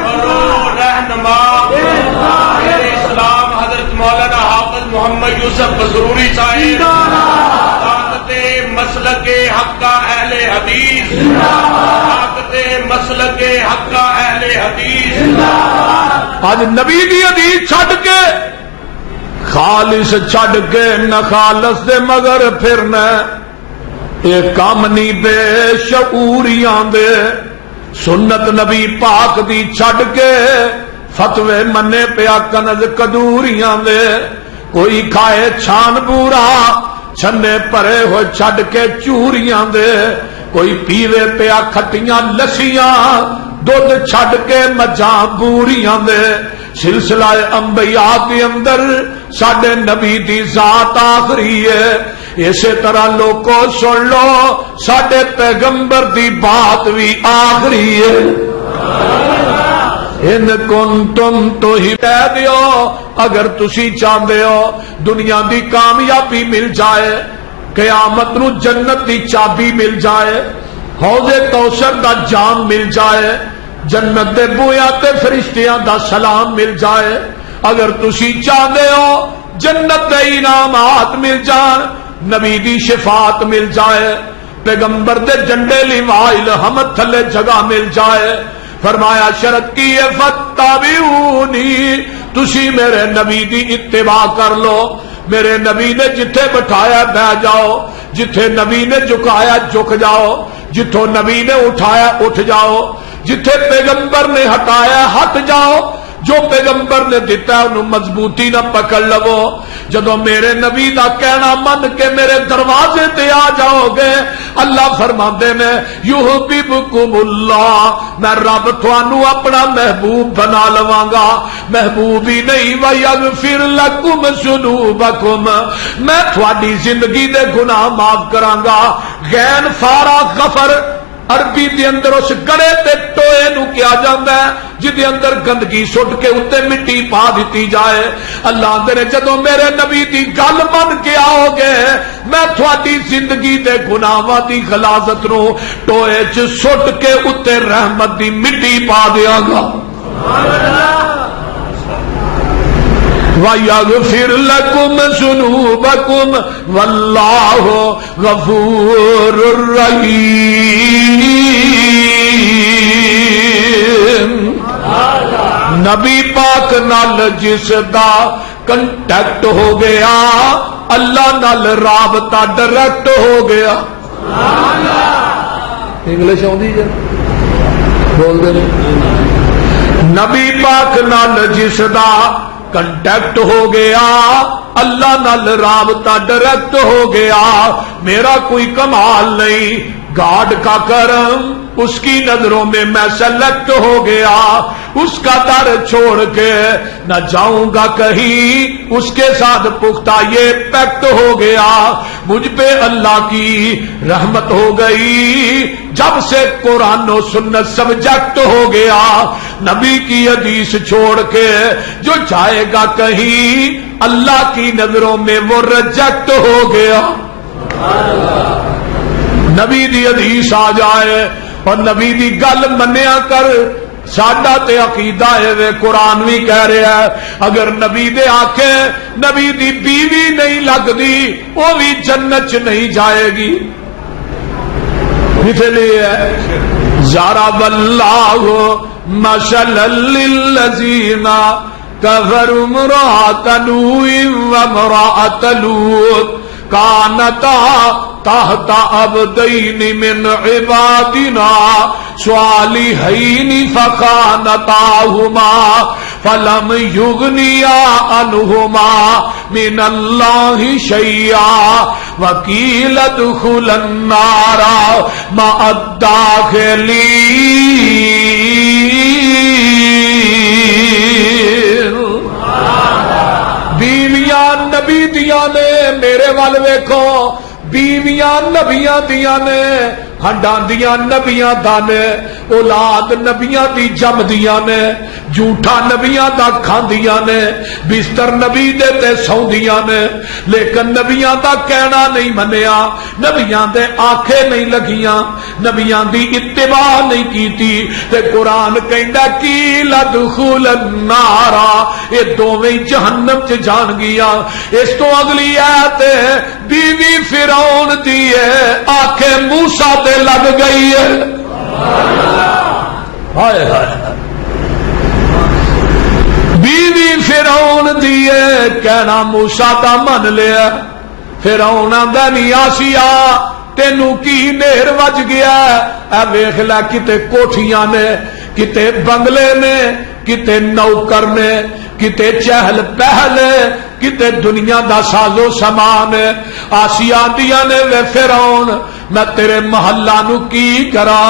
کرو رہنما، میرے اسلام حضرت مولانا حافظ محمد یوسف بسروری صاحب، طاقت مسلک حق اہل حدیث، طاقت مسلک حق اہل حدیث۔ آج نبی دی حدیث چھڈ کے خالص چھڈ کے نخالص دے مگر پھرنا یہ کام نہیں بے شعوریاں دے، سنت نبی پاک دی چھڈ کے فتوے منے پیا کنز کدوریاں دے، کوئی کھائے چھان بورا چھنے پرے ہو چھڈ کے چوریاں دے، کوئی پیوے پیا کھٹیاں لسیاں دودھ چھڈ کے مجھاں بوریاں دے۔ سلسلہ انبیاء کے اندر ساڈے نبی دی ذات آخری ہے، اسی طرح لوگوں سن لو ساڈے پیغمبر دی بات بھی آخری ہے۔ ان کنتم تو ہی کہہ دیو اگر تسی چاہتے ہو دنیا دی کامیابی مل جائے، قیامت نو جنت دی چابی مل جائے، حوض کوثر دا جام مل جائے، جنت دے بویاں تے فرشتیاں دا سلام مل جائے، اگر تسی چاہتے ہو جنت دے انعامات مل جان، نبی دی شفاعت مل جائے، پیغمبر دے جنڈے لیوائل حمد تھلے جگہ مل جائے، فرمایا شرط کی ہے فتابعونی، تسی میرے نبی دی اتباع کر لو، میرے نبی نے جتھے بٹھایا بہ جاؤ، جتھے نبی نے جھکایا جھک جاؤ، جتھوں نبی نے اٹھایا اٹھ جاؤ، جتھے پیغمبر نے ہٹایا ہٹ جاؤ، جو پیغمبر نے دیتا ہے انہوں مضبوطی نہ پکڑ لو۔ جدو میرے نبی دا کہنا من کے میرے دروازے تے آ جاؤ گے، اللہ فرماندے نے یحببکم اللہ، میں رب تھانوں اپنا محبوب بنا لواں گا، محبوب ہی نہیں ویغفر لکم ذنوبکم، میں تھوڑی زندگی دے گناہ معاف کراں گا۔ غین فارا غفر عربی دے اندر اس گڑے تے ٹوئے نو کیا جاندا ہے جدے اندر گندگی سٹ کے اتے مٹی پا دیتی جائے۔ اللہ دے نے جدوں میرے نبی دی گل من کے آؤ گے، میں تھوڑی زندگی دے گناہاں دی غلاظت نو ٹوئے چ سٹ کے اتے رحمت دی مٹی پا دیاں گا۔ وَيَغْفِرْ لَكُمْ ذُنُوبَكُمْ وَاللَّهُ غَفُورٌ رَحِيمٌ۔ نبی پاک نال جس دا کنٹیکٹ ہو گیا، اللہ نال رابطہ ڈائریکٹ ہو گیا۔ انگلش آؤندی جی بول دے نبی پاک نال جس دا کنٹیکٹ ہو گیا، اللہ نال رابطہ ڈائریکٹ ہو گیا، میرا کوئی کمال نہیں، گاڈ کا کرم اس کی نظروں میں سلیکٹ ہو گیا، اس کا در چھوڑ کے نہ جاؤں گا کہیں، اس کے ساتھ پختہ یہ پیکٹ ہو گیا، مجھ پہ اللہ کی رحمت ہو گئی جب سے قرآن و سنت سبجیکٹ ہو گیا، نبی کی حدیث چھوڑ کے جو جائے گا کہیں اللہ کی نظروں میں وہ ریجیکٹ ہو گیا۔ نبی دی حدیث آ جائے اور نبی دی گل منیا کر، ساڈا تے عقیدہ ہے وے قرآن بھی کہہ رہا ہے اگر نبی دے آکھے نبی دی بیوی نہیں لگدی وہ بھی جنت چ نہیں جائے گی۔ کتنے لیے ہے؟ ضرب اللہ مثلا للذین کفروا امرأۃ نوح وامرأۃ لوط کانتا تحت عبدین من عبادنا صالحین فخانتاہما فلم یغنیا عنہما من اللہ شیئا وقیل ادخلا النار مع الداخلین۔ بیویاں نبی دیاں نے، میرے وال ویکھو، بیویاں نبیاں دیاں نے، ہڈاں دیاں نبیاں دا نے، اولاد نبیاں دی جم دیاں نے، جھوٹا نبیاں دا کھاندیاں نے، بستر نبی دے تے سوندیاں نے، لیکن نبیاں دا کہنا نہیں منیا، نبیاں دے آنکھیں نہیں لگیاں، نبیاں دی اتباع نہیں کیتی، تے قرآن کہندا کی لدخول النار، یہ دوویں جہنم چ جان گیا۔ اس تو اگلی آیت بیوی فرعون دی ہے، آنکھیں موسیٰ تے لگ گئی ہے۔ ہائے ہائے، بیوی فرعون دیے کہنا موسیٰ دا من لیا، فرعون آندا نہیں آسیہ تینوں کی نہر وج گیا، اے ویکھ لے کتے کوٹھیاں نے، کتے بنگلے نے، کتے نوکر نے، کتے چہل پہل، کتے دنیا دا سازو سامان، آسیہ دیا نے وے فرعون میں تیرے محلہ نو کی کرا،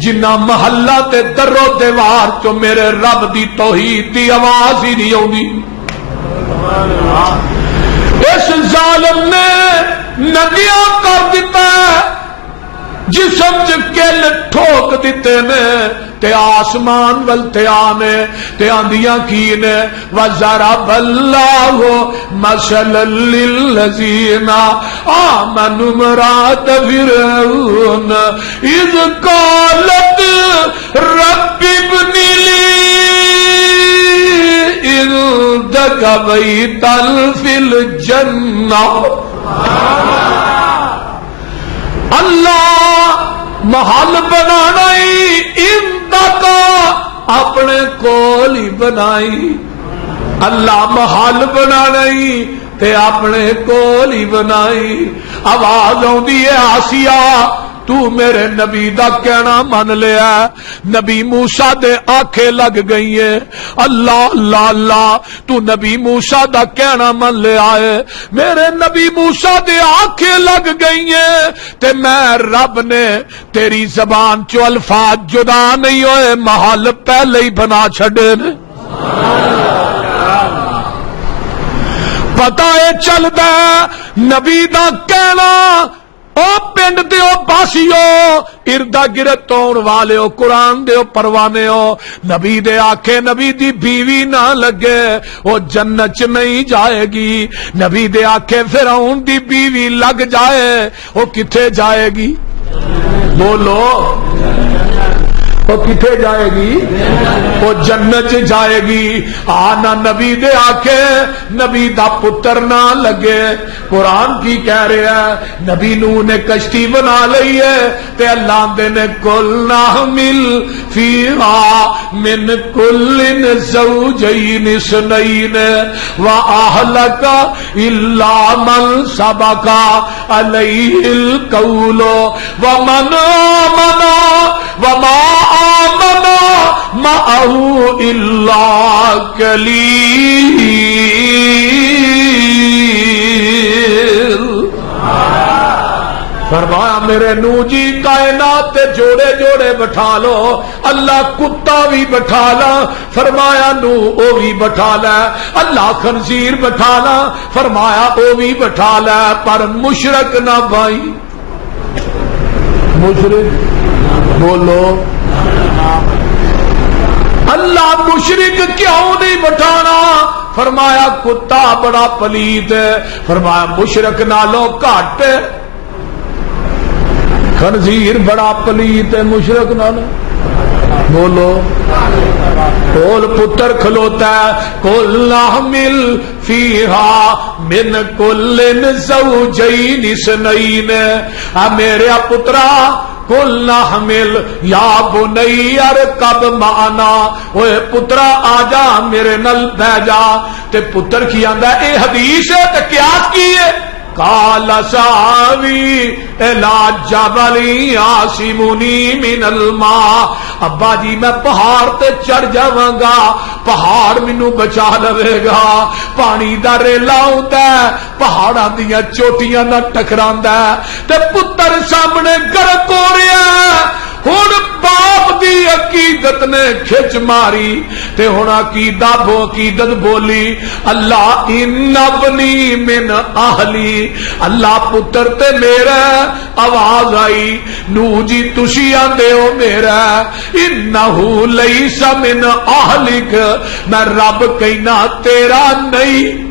جنہ محلہ تے در و دیوار چو میرے رب دی توحید دی آواز ہی نہیں ہوندی۔ اس ظالم نے ننگیاں کر دیتا ہے، جسم چکل ٹھوک دیتے نے، تے آسمان ولتے آنے تے آندیاں کینے، وَضَرَبَ اللَّهُ مَثَلًا لِلَّذِينَ آمَنُوا امْرَأَتَ فِرْعَوْنَ إِذْ قَالَتْ رَبِّ ابْنِ لِي عِندَكَ بَيْتًا فِي الْجَنَّةِ۔ اللہ محل بنانا ہی اندہ کا اپنے کول ہی بنائی، اللہ محل بنانا ہی تے اپنے کول ہی بنائی۔ آواز آؤندی ہے آسیہ تو میرے نبی دا کہنا من لیا، نبی موسیٰ دے آنکھیں لگ گئی ہیں، اللہ اللہ اللہ تو نبی موسیٰ دا کہنا من لیا ہے، میرے نبی موسیٰ دے آنکھیں لگ گئی ہیں، تے میں رب نے تیری زبان چو الفاظ جدا نہیں ہوئے، محل پہلے ہی بنا چھڑے نے۔ پتہ ہے چل دا نبی دا کہنا، او پنڈ دیو باسیو، اردا گرد تون والے ہو، قرآن دیو پروانے ہو، نبی دے آنکھیں نبی دی بیوی نہ لگے وہ جنت چ نہیں جائے گی، نبی دے آنکھیں فرعون دی بیوی لگ جائے وہ کتھے جائے گی؟ بولو وہ کتھے جائے گی؟ وہ جنت جائے گی۔ آنا نبی دے آنکھیں نبی دا پتر نہ لگے، قرآن کی کہہ رہے ہیں نبی نوح نے کشتی بنا لئی ہے تے اللہ دے نے کل نحمل فیہا من کل زوجین اثنین واہلک الا من سبق علیہ القول ومن آمن وما آمنا معه الا قلیل۔ فرمایا میرے نو جی کائنات تے جوڑے جوڑے بٹھا لو، اللہ کتا بھی بٹھا لا، فرمایا نو او بھی بٹھا لا، اللہ خنزیر بٹھا لا، فرمایا او بھی بٹھا لا، پر مشرک نہ بھائی، مشرک بولو اللہ مشرک کیوں نہیں بٹھانا؟ فرمایا کتا بڑا پلید ہے، فرمایا مشرک نالو گھٹ، خنزیر بڑا پلید ہے مشرک نالو، بولو کول پتر کھلوتا ہے، کل نحمل فیہا من کل زوجین اثنین، میرے پترا قل نحمل یا بنی ارکب معنا، اوے پترا آ جا میرے نل بہ جا۔ تے پتر کی آندا اے حدیث ہے تے قیاس کی ہے؟ قال ساوی الی جبل یعصمنی من الماء، ابا جی میں پہاڑ تے چڑھ جاواں گا، پہاڑ مینوں بچا لوے گا۔ پانی دا ریلا ہوندا ہے، پہاڑاں دیاں چوٹیاں نال ٹکراندا ہے تے پتر سامنے گرک ہو رہا ہے۔ ہن باپ دی عقیدت نے کھچ ماری تے ہن عقیدت بولی، اللہ ان ابنی من اہلی، اللہ پتر تے میرا۔ آواز آئی نو جی تسی آندے ہو میرا، انہو لیس من اہلک، میں رب کہنا تیرا نہیں،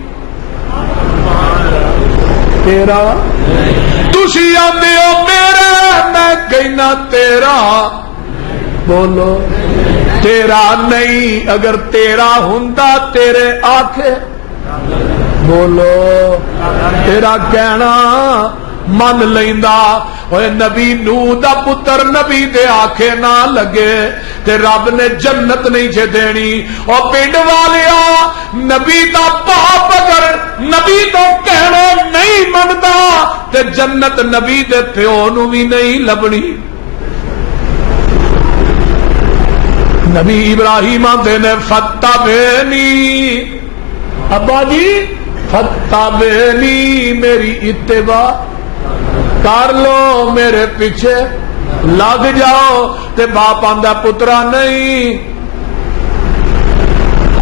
تیرا تسی آندے ہو میرا، میں کہنا تیرا، بولو تیرا نہیں۔ اگر تیرا ہوندا تیرے آکھے، بولو تیرا کہنا من لیندا۔ اوے نبی نوح دا پتر نبی دے آکھے نہ لگے تے رب نے جنت نہیں چھے دینی۔ او پنڈ والیا، نبی دا باپ اگر نبی تو کہنا نہیں مندا تے جنت نبی دے پیو نو بھی نہیں لبنی۔ نبی ابراہیم آندے نے فتبعنی، ابا جی فتبعنی، میری اتباع کر لو، میرے پیچھے لگ جاؤ۔ تے باپ آندا پترا نہیں۔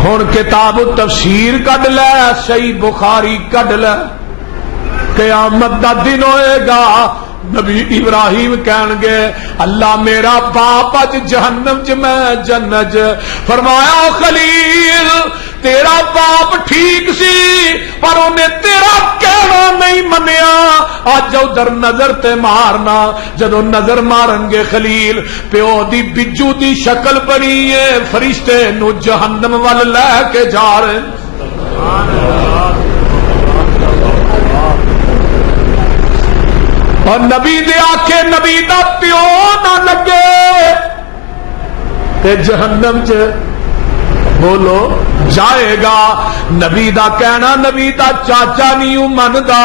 ہن کتاب تفسیر کڈ لے، صحیح بخاری کڈ لے، قیامت دا دن ہوئے گا، نبی ابراہیم کہن گے اللہ میرا باپ اج جہنم چ میں جنت۔ فرمایا خلیل تیرا باپ ٹھیک سی پر انہیں تیرا کہنا نہیں منیا، اج ادھر نظر تے مارنا۔ جدو نظر مارن گے خلیل پیو دی بجو دی شکل بنی ہے، فرشتے نو جہنم وال لے کے جا رہے۔ اور نبی دے آکھے نبی دا پیو نہ لگے تے جہنم چ بولو جائے گا۔ نبی دا کہنا نبی دا چاچا نہیں مندا۔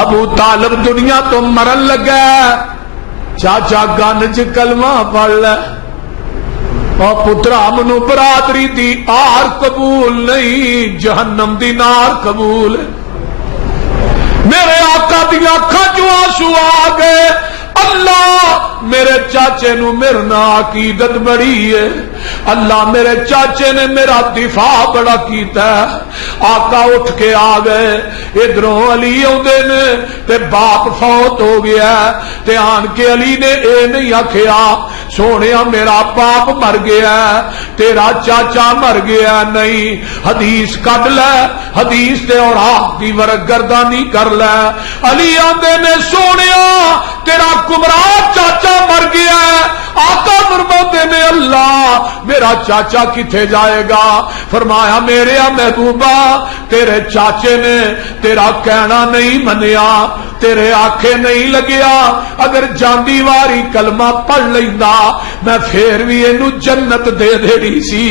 ابو طالب دنیا تو مرن لگا، چاچا گن چ کلمہ پڑھ لے، اور پترا منو برادری دی آر قبول نہیں، جہنم دی نار قبول ہے۔ میرے آقا دی آنکھاں چوں آنسو آ گئے، اللہ میرے چاچے نو میرے نا عقیدت بڑی ہے، اللہ میرے چاچے نے میرا دفاع بڑا کیتا ہے۔ آقا اٹھ کے آ گئے، ادھروں علی آدھے نے تے باپ فوت ہو گیا تے آن کے علی نے اے نہیں آکھیا سونیا میرا باپ مر گیا تیرا چاچا مر گیا، نہیں حدیث کڈ لے، حدیث تے اور آپ دی ورگردانی کر لے۔ علی آدھے نے سونیا تیرا گمراہ چاچا مر گیا ہے، آقا فرماتے نے اللہ میرا چاچا کتھے جائے گا؟ فرمایا میرے محبوبہ تیرے چاچے نے تیرا کہنا نہیں منیا، تیرے آنکھیں نہیں لگیا، اگر جاندی واری کلمہ پڑھ لیندا میں پھر بھی اینو جنت دے دینی سی،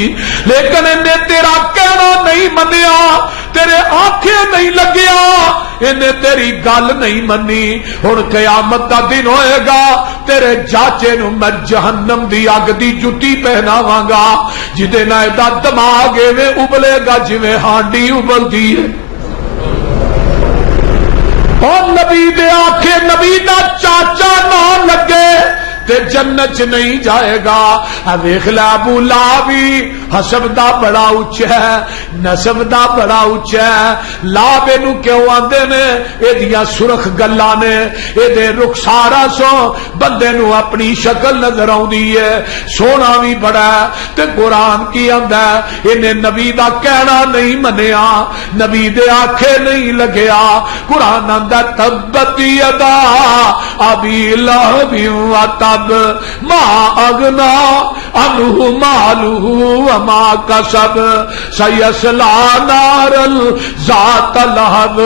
لیکن انہیں تیرا کہنا نہیں منیا، تیرے آنکھیں نہیں لگیا، انہیں تیری گل نہیں منی۔ ہن قیامت دا دن ہوئے گا تیرے چاچے نو میں جہنم دی اگ دی جُتی پہناواں گا، جدے نال دا دماغ ایویں ابلے گا جویں ہانڈی ابلدی ہے۔ اور نبی دے آکھے نبی دا چاچا نہ لگے تے جنت چ نہیں جائے گا۔ ویکھ لے ابو لہب حسب دا بڑا اونچا ہے، نسب دا بڑا اونچا ہے، لہب نو کیوں آندے نے؟ ایدیاں سرخ گلاں نے، ایدے رخسارا سو بندے نو اپنی شکل نظر آوندی ہے، سونا بھی بڑا ہے۔ تے قرآن کی آندا ہے انہیں نبی دا کہنا نہیں منیا، نبی دے آکھے نہیں لگیا۔ قرآن آندا تبت یدا ابی لہب وتب ما اغنا عنہ مالہ وما کسب سیصلی نارا ذات لہب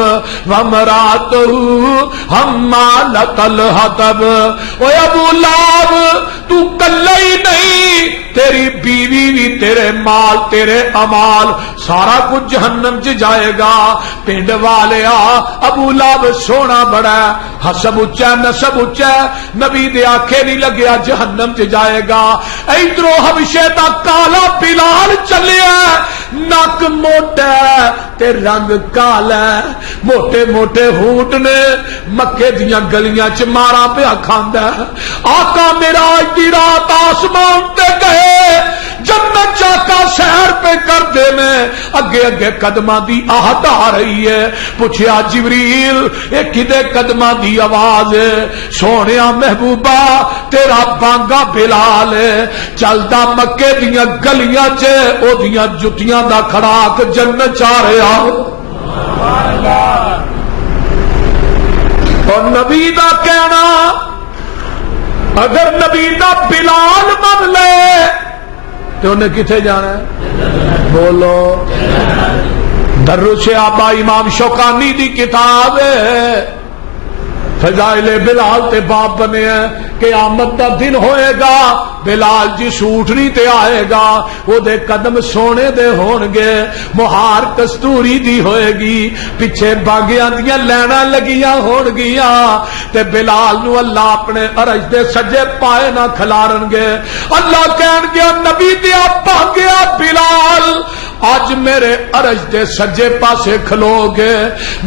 وامرأتہ حمالۃ الحطب۔ اوے ابو لہب تو کلہ ہی نہیں، تیری بیوی بھی، تیرے مال، تیرے امال، سارا کچھ جہنم چ جائے گا۔ پنڈ والیا ابو لہب سونا بڑا ہے، حسب اچا نسب اچا، نبی دے آکھے نہیں لگیا جہنم چ جائے گا۔ ادھروں حبشے دا کالا بلال چلیا، نک موٹا تے رنگ کالا، موٹے موٹے ہونٹ نے، مکے دیاں گلیاں چ مارا پیا کھاندا ہے۔ آقا میرا دی رات آسمان تے گئے، جنت چاکا سیر پہ کر دے میں، اگے اگے قدماں دی آہٹ آ رہی ہے۔ پوچھیا جبریل اے کدے قدماں دی آواز ہے؟ سونیا محبوبہ تیرا بانگا بلال ہے، چلدا مکے دیاں گلیاں چ او دیاں جتیاں دا کھڑاک جنت چ آ رہا۔ اور نبی دا کہنا، اگر نبی دا بلال من لے تو انہیں کتھے جانا ہے؟ بولو۔ درس آبا امام شوکانی دی کتاب ہے، فضائل بلال تے باپ بنے ہیں۔ قیامت دا دن ہوئے گا، بلال جی سوٹنی تے آئے گا، وہ دے قدم سونے دے ہون گے، مہار کستوری دی ہوئے گی، پیچھے باغیاں دیاں لینا لگیاں ہون گیاں، تے بلال نو اللہ اپنے عرش دے سجے پائے نہ کھلارن گے۔ اللہ کہن گیا نبی دیا باغیا بلال آج میرے عرش دے سجے پاسے کھلو گے،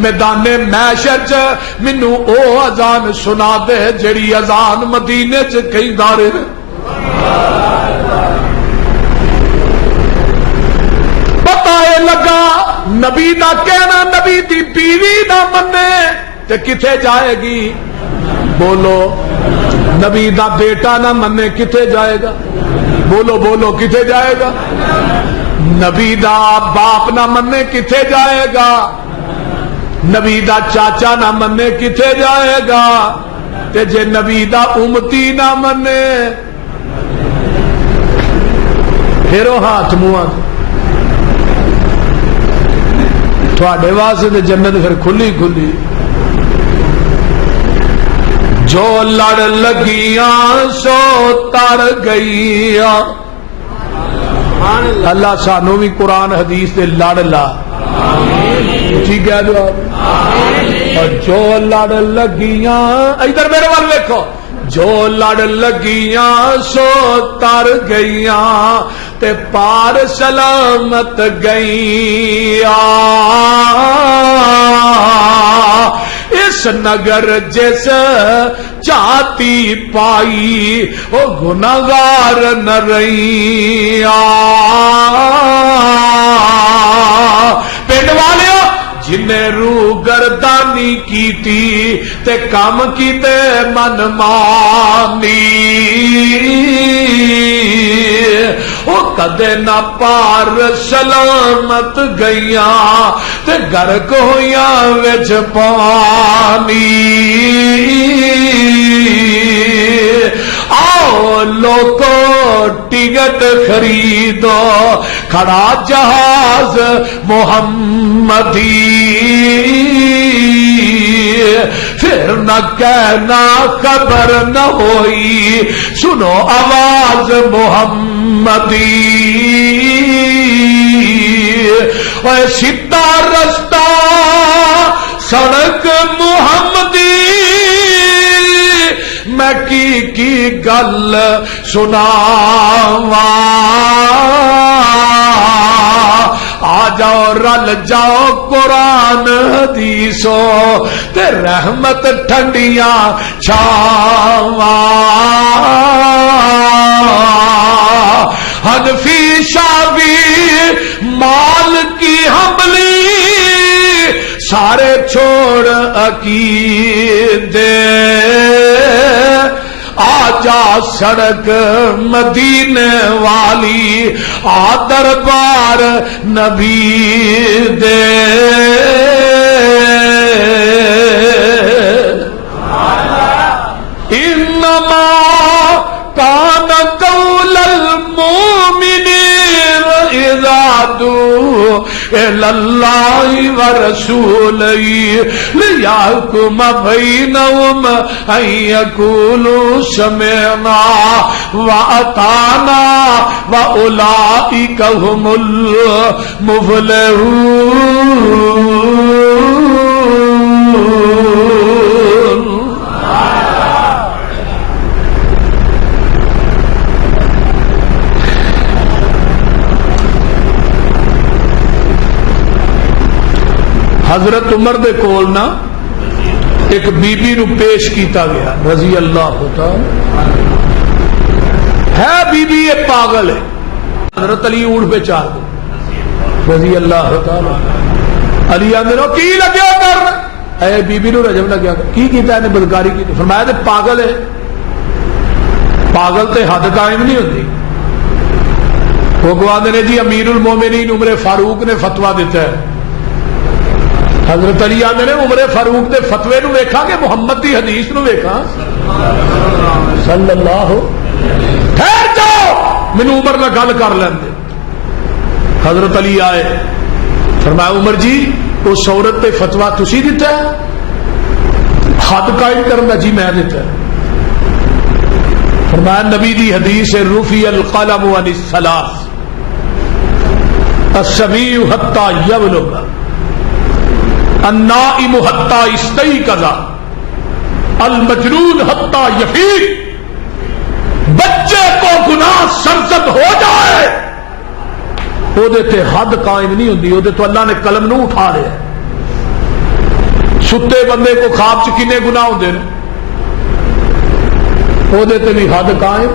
میدان محشر چ مینو او اذان سنا دے جڑی اذان مدینے چ کئی دارے۔ پتہ لگا نبی دا کہنا نبی دی بیوی نہ منے تے کتھے جائے گی؟ بولو۔ نبی دا بیٹا نہ منے کتھے جائے گا؟ بولو بولو کتھے جائے گا؟ نبی دا باپ نہ منے کتھے جائے گا؟ نبی دا چاچا نہ منے کتھے جائے گا؟ تے جے نبی دا امتی نہ منے پھرو ہاتھ منہ تھوڑے واسطے جنت پھر کھلی کھلی۔ جو لڑ لگیاں سو تر گئیاں۔ اللہ سانو بھی قرآن حدیث دے لڑ لا، ٹھیک ہے جواب۔ اور جو لڑ لگیاں، ادھر میرے وال دیکھو، جو لڑ لگیاں سو تر گئیاں تے پار سلامت گئیاں۔ اس نگر جس چاہتی پائی او گناہگار نہ رہیاں۔ پنڈ والیو جنہیں روح گردانی کیتی تے کام کیتے من مانی، وہ کدے نہ پار سلامت گئیاں تے گرک ہویاں وچ پانی۔ آؤ لوگو ٹکٹ خریدو، کھڑا جہاز محمدی، پھر نہ کہنا خبر نہ ہوئی، سنو آواز محمدی۔ اے سیدھا رستہ سڑک محمدی، میں کی گل سناواں، آ جاؤ رل جاؤ قرآن حدیثو تے رحمت ٹھنڈیاں چھاواں۔ حنفی شافعی مال کی حملی سارے چھوڑ عقیدے، آجا سڑک مدینے والی، آ دربار نبی دے۔ انما کان قول المؤمنین اذا دعوا الی اللہ اللہ ورسولہ لیحکم بینہم ان یقولوا سمعنا واطعنا واولئک هم المفلحون. حضرت عمر دے کول نا ایک بی بی نو پیش کیتا گیا رضی اللہ تعالی ہے. بی بی یہ پاگل ہے. حضرت علی اونٹ پہ چار دے رضی اللہ تعالی. علی آندے نو کی لگیا کر اے بی بی نو رجم لگیا کر کی کیتا ہے بدکاری کی. فرمایا تے پاگل ہے. پاگل تے حد قائم نہیں ہوتی. وہ گواندے نے جی امیر المومنین عمر فاروق نے فتویٰ دیتا ہے. حضرت علی آندے نے عمر فاروق دے فتوے نو ویکھا کہ محمد دی حدیث نو ویکھا صلی اللہ. ٹھہر جاؤ مینو عمر نہ گل کر لین دے. حضرت علی آئے فرمایا عمر جی اس عورت پہ فتویٰ تسی دیتا ہے حد قائم کرنا؟ جی میں دیتا ہے. فرمایا نبی دی حدیث ہے رفع القلم عن الثلاث الصبی حتی یبلغ النائم حتی یستیقظ المجنون حتی یفیق. بچے کو گناہ سرزد ہو جائے وہ تے حد قائم نہیں ہوندی. وہ تو اللہ نے قلم نو اٹھا لیا. ستے بندے کو خواب چ کنے گناہ ہوندے نے وہ تے بھی حد قائم.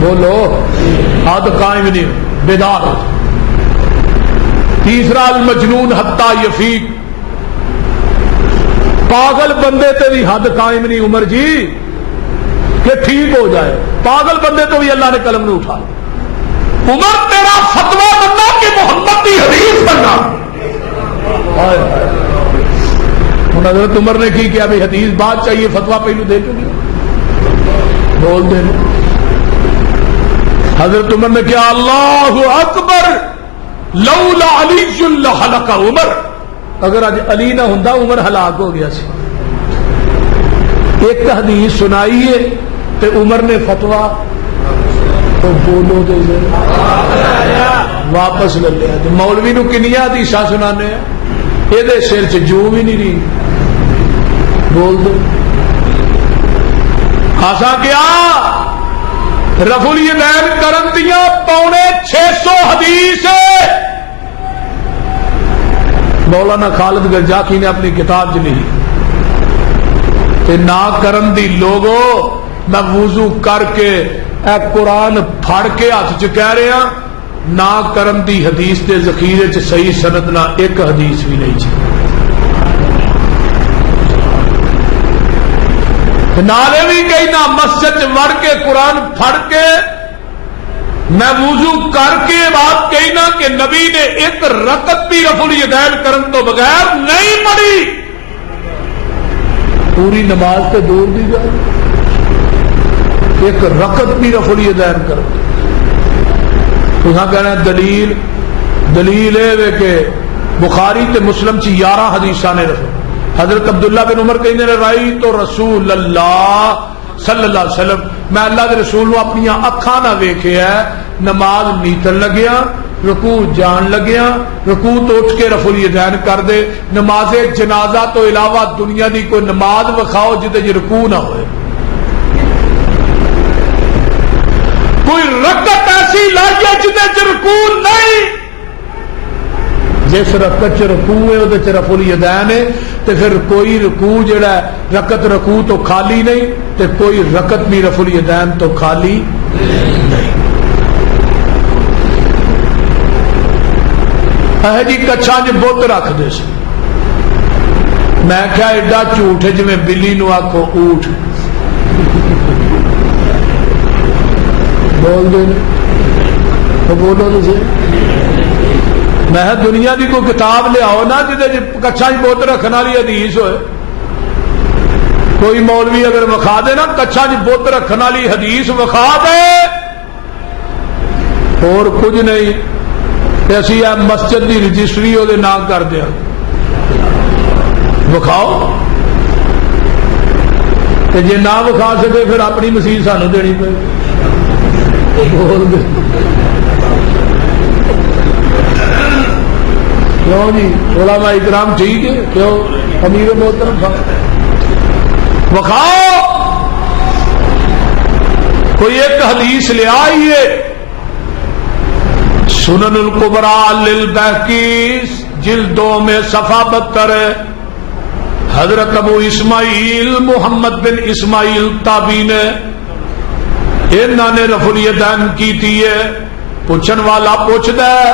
بولو حد قائم نہیں بیدار ہو. تیسرا المجنون حتی یفیق. پاگل بندے تے بھی حد قائم نہیں عمر جی کہ ٹھیک ہو جائے. پاگل بندے تو بھی اللہ نے قلم نے اٹھا. عمر تیرا فتویٰ بننا کہ محمد کی حدیث بننا. حضرت عمر نے کی کیا بھی حدیث بات چاہیے فتویٰ پہلو دے چکی بول دے. حضرت عمر نے کیا اللہ اکبر لولا علی لہلک عمر. اگر آج علی نہ ہوندا عمر ہلاک ہو گیا سی. ایک حدیث سنائی ہے تے عمر نے فتویٰ تو بولو دے واپس لے لیا. مولوی نو کنیا حدیثاں سنانے ہیں یہ سر چ جو بھی نہیں رہی. بول دو خاصا کیا رفع الیدین کرن دیاں 650 حدیث. مولانا خالد گرجاکی نے اپنی کتاب چ لکھی تے نہ کرن دی لوگو میں وضو کر کے اے قرآن پھڑ کے ہاتھ چ کہہ رہے ہیں نہ کرن دی حدیث دے ذخیرے چ صحیح سند نہ ایک حدیث بھی نہیں چ. نالے بھی کہنا مسجد وڑ کے قرآن پھڑ کے میں وضو کر کے بات کہنا کہ نبی نے ایک رکعت بھی رفع الیدین کرن تو بغیر نہیں پڑھی. پوری نماز تے دور دی جائے ایک رکعت بھی رفع الیدین کرو. تساں کہنا دلیل ہے کہ بخاری تے مسلم چ 11 حدیثاں نے رفع. حضرت عبداللہ بن عمر کہنے رائی تو رسول اللہ صلی اللہ علیہ وسلم میں اللہ کے رسول نو اپنی اکھاں نہ ویکھیا نماز نیتن لگیا رکوع جان لگیا رکوع تو اٹھ کے رفع الیدین کر دے. نماز جنازہ تو علاوہ دنیا دی کوئی نماز وکھاؤ جدے رکوع نہ ہوئے. کوئی رکعت ایسی لائیے جدے رکوع نہیں. جس رکعت چ رکوع ہے وہ رفع الیدین ہے تے پھر کوئی رکوع جڑا ہے رکعت رکوع تو خالی نہیں تے کوئی رکعت بھی رفع الیدین تو خالی نہیں. اے جی کچھاں چ بت رکھ دے سی. میں کیا ایڈا جھوٹ ہے جی بلی نو آکھو اونٹ. بول دے بولو تو میں دنیا کی کوئی کتاب لیاؤ نا جی کچھا بت رکھنے والی حدیث ہوئے. کوئی مولوی اگر وکھا دے نا کچھا بت رکھنے والی حدیث وکھا دے اور کچھ نہیں تے اسی یہ مسجد دی رجسٹری وہ نام کر دیا وکھاؤ تے جے نہ وکھا سکے پھر اپنی مسیح سانو دینی پے کیوں جی علماء اکرام ٹھیک ہے کیوں امیر محترم وکھاؤ کوئی ایک حدیث لے آئیے سنن الکبریٰ للبیہقی جلد 2 میں صفحہ 72 ہے حضرت ابو اسماعیل محمد بن اسماعیل تابعی نے انہوں نے رفع الیدین کی تھی ہے پوچھن والا پوچھتا ہے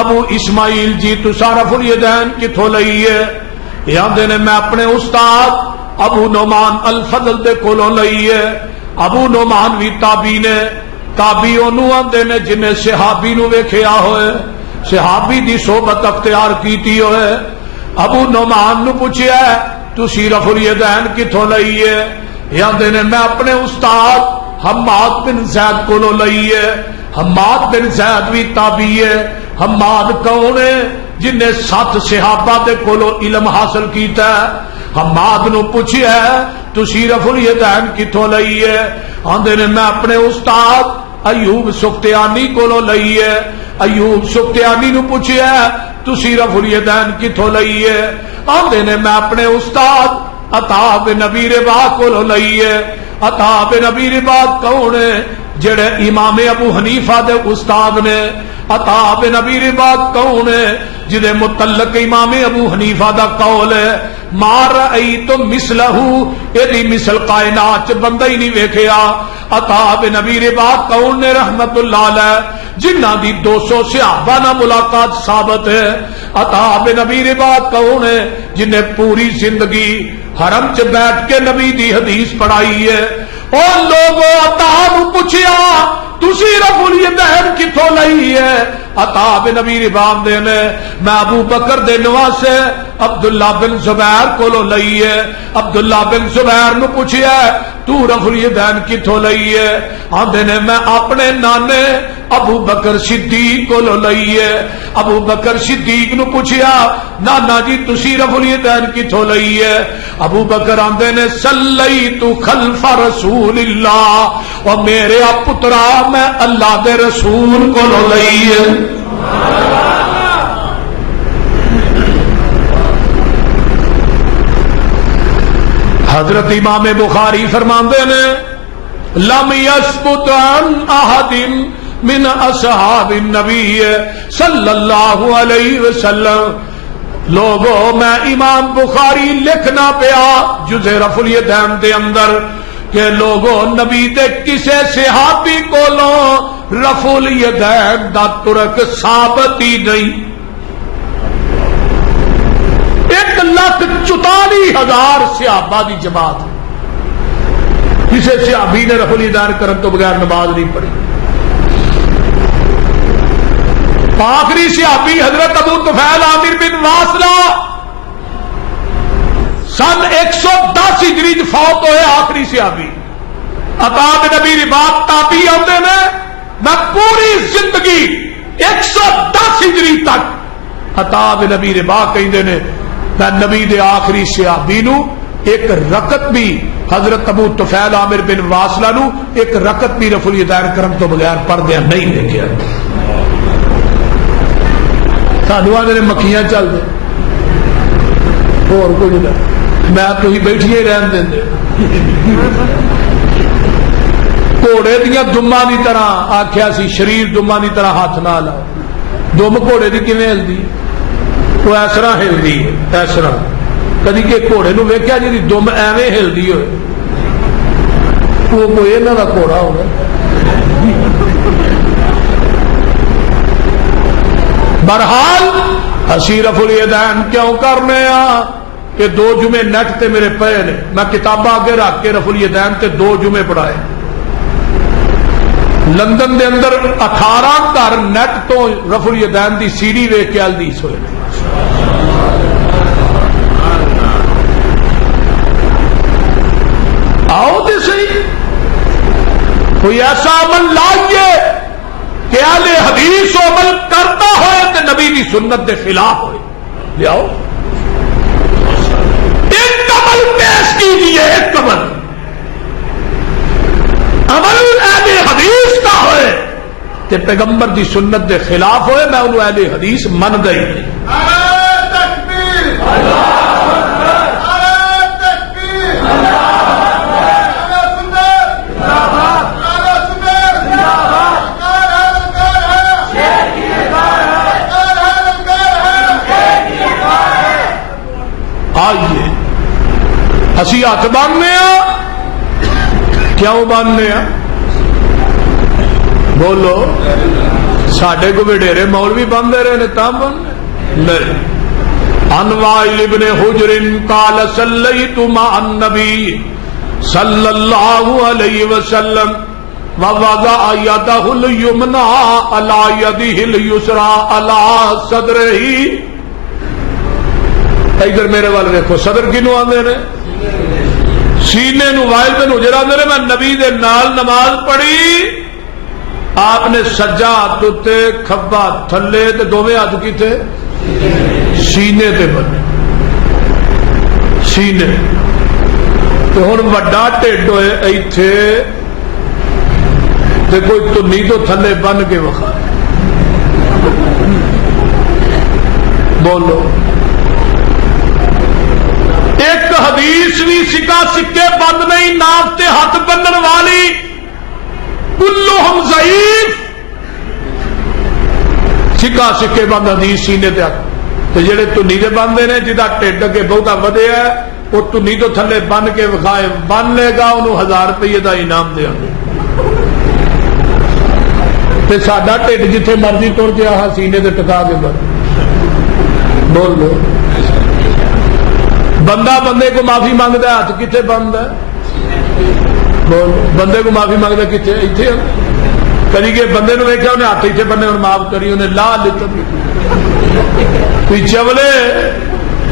ابو اسماعیل جی تسا رفع الیدین کتھوں لئی ہے یادے نے میں اپنے استاد ابو نعمان الفضل دے کولوں لئی ہے ابو نعمان بھی تابعی نے تابعی انہوں آندے نے جنہیں صحابی نو ویکھیا ہوئے صحابی دی صحبت اختیار کیتی ہوئے ابو نعمان نو پوچھیا ہے تسی رفع الیدین کتھوں لئی ہے یادے نے میں اپنے استاد حماد بن زید کولوں لئی ہے حماد بن زید بھی تابعی ہے حماد کون ہے جنہیں 7 صحابہ دے کولوں علم حاصل کیتا ہے حماد نو پوچھیا ہے تسی رفع الیدین کتھوں لئی ہے آندے نے میں اپنے استاد ایوب سختیانی کولوں لئی ہے ایوب سختیانی نو پوچھیا ہے تسی رفع الیدین کتھوں لئی ہے آندے نے میں اپنے استاد عطا بن ابی رباح کولوں لئی ہے عطا بن ابی رباح کون ہے جڑے امام ابو حنیفہ دے استاد نے عطا بن ابی رباح کون ہے جدے متعلق امام ابو حنیفہ دا قول ہے ما رأیت مثلہ ایدی مثل کائنات چ بندہ ہی نہیں ویکھیا عطا بن ابی رباح کون نے رحمت اللہ علیہ جنہ دی 200 صحابہ نہ ملاقات ثابت ہے عطا بن ابی رباح کون ہے جنہیں پوری زندگی حرم چ بیٹھ کے نبی دی حدیث پڑھائی ہے اور لوگوں عطا نو پوچھیا تسی رفع الیدین کتھوں لئی ہے عطا بن ابی رباح دے نے میں ابو بکر دے نواسے عبداللہ بن زبیر کولوں لئی ہے عبداللہ بن زبیر نو پوچھیا تو رفع الیدین کتھوں لئی ہے آندے نے میں اپنے نانے ابو بکر صدیق کولوں لئی ہے ابو بکر صدیق نو پوچھیا نانا جی تسی رفع الیدین کتھوں لئی ہے ابو بکر آندے نے صلیت خلف رسول اللہ اور میرے پترا میں اللہ دے رسول کولوں لئی ہے حضرت امام بخاری فرماندے نے لم یثبت عن احد من اصحاب النبی صلی اللہ علیہ وسلم لوگوں میں امام بخاری لکھنا پیا جزء رفع الیدین دے اندر کہ لوگوں نبی دے کسے صحابی کولوں رفع الیدین دا ترک ثابت ہی نہیں 1,44,000 صحابہ دی جماعت کسے صحابی نے رفع الیدین کرن تو بغیر نماز نہیں پڑھی آخری صحابی حضرت ابو طفیل عامر بن واصلہ سن 110 ہجری فوت ہوئے آخری صحابی عطا بن ابی رباح تابعی آتے ہیں میں پوری زندگی 110 ہجری تک عطا بن ابی رباح کہندے نے میں نبی دے آخری صحابی نو ایک رکعت بھی حضرت ابو طفیل عامر بن واصلہ نو ایک رکعت بھی رفع الیدین کرم تو بغیر پردے نہیں دیکھا سانو آدھے مکھیاں چل دے اور کچھ نہیں میں تو ہی بیٹھیے رہن دیں گھوڑے دیا دما کی طرح آخیا سی شریر دما کی طرح ہاتھ نہ لاؤ دم گھوڑے کی کیویں ہلدی وہ اس طرح ہلدی ہے اس طرح کدی کہ گھوڑے نو ویکھیا جی دم ایویں ہلدی ہوئے وہ کوئی انہاں دا گھوڑا ہوگا بہرحال اسی رفع الیدین کیوں کرنے کہ 2 جمعے نیٹ تے میرے پے نے میں کتاباں اگے رکھ کے رفع الیدین تے 2 جمعے پڑھائے لندن دے اندر 18 گھر نیٹ تو رفع الیدین دی سیڑھی ویکھ کے حدیث ہوئے آؤ تے صحیح کوئی ایسا عمل لائیے کہ اہل حدیث عمل کرتا ہوئے تو نبی کی سنت کے خلاف ہوئے لیاؤ ایک عمل پیش کیجیے ایک عمل اہل حدیث کا ہوئے تے پیغمبر دی سنت دے خلاف ہوئے میں انہوں اہل حدیث من گئی نہیں آئیے اسی ہاتھ باندھنے کیوں باندھنے بولو ساڈے کو وڈیرے مولوی باندھے رہے نے تاں باندھنے نہیں عن وائل ابن حجر قال صلیت مع النبی صلی اللہ علیہ وسلم ووضع یدہ الیمنی علی یدہ الیسری علی صدرہ ادھر میرے والے دیکھو صدر کنوں آندے نے سینے نو وائل بن حجر آندے نے میں نبی دے نال نماز پڑھی آپ نے سجا ہاتھ تے کھبا تھلے تے دوویں ہاتھ کیتے سینے تے بنے سینے تے ہن وڈا ٹھڈ ہوئے ایتھے تے کوئی تنی تو تھلے بن کے وکھا بولو ایک حدیث بھی سکا سکے بند نہیں ناف تے ہاتھ بنن والی کلہم ضعیف سکا سکے بند حدیث سینے تے تے جڑے تنی دے بندے نے جدا ٹھڈ کے بہتا ودیا ہے وہ تنی تو تھلے بن کے وکھائے بن لے گا انہوں 1000 روپیے دا انعام دے تے ساڈا ٹھڈ جتھے مرضی تر کے آ سینے تے ٹکا کے بن بول لو بندہ بندے کو معافی مانگتا ہے ہاتھ کتنے بند ہے بول بندے کو معافی مانگتا کتنے اتنے کدی کہ بندے نے ویکھیا انہیں ہاتھ اتنے بننے اور معاف کری انہیں لا لتا پیچھے والے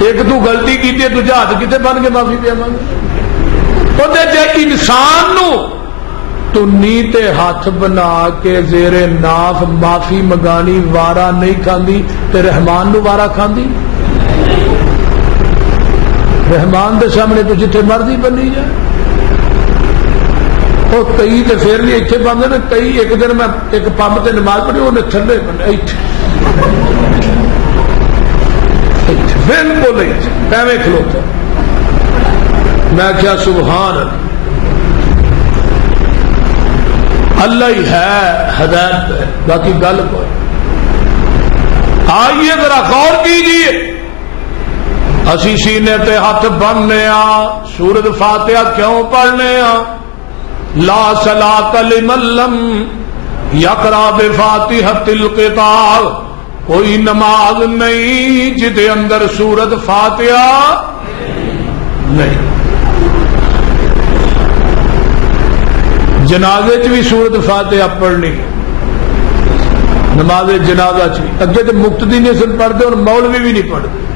ایک تو غلطی کی دوجا ہاتھ کتنے بن کے معافی پیا مانگ جے انسان نو تو نیتے ہاتھ بنا کے زیر ناف معافی منگانی وارا نہیں کھاندی تے رحمان نو وارا کھاندی رحمان دے سامنے تو جتنے مرضی بنی جائے اور کئی تے پھر بھی اتنے بندے نے کئی ایک دن میں ایک پمپ تے نماز پڑھی انہیں تھلے بنے بالکل ایویں کھلوتا میں کیا سبحان اللہ ہی ہے ہدایت ہے باقی گل کو آئیے ذرا غور کیجیے اسی سینے تے ہاتھ بننے سورۃ فاتحہ کیوں پڑھنے لا صلاۃ لمن لم یقرأ بفاتحۃ الکتاب کوئی نماز نہیں جدے اندر سورۃ فاتحہ نہیں جنازے چ بھی سورۃ فاتحہ پڑھنی نماز جنازہ چ بھی اگے تو مقتدی نہیں سن پڑھتے اور مولوی بھی نہیں پڑھتے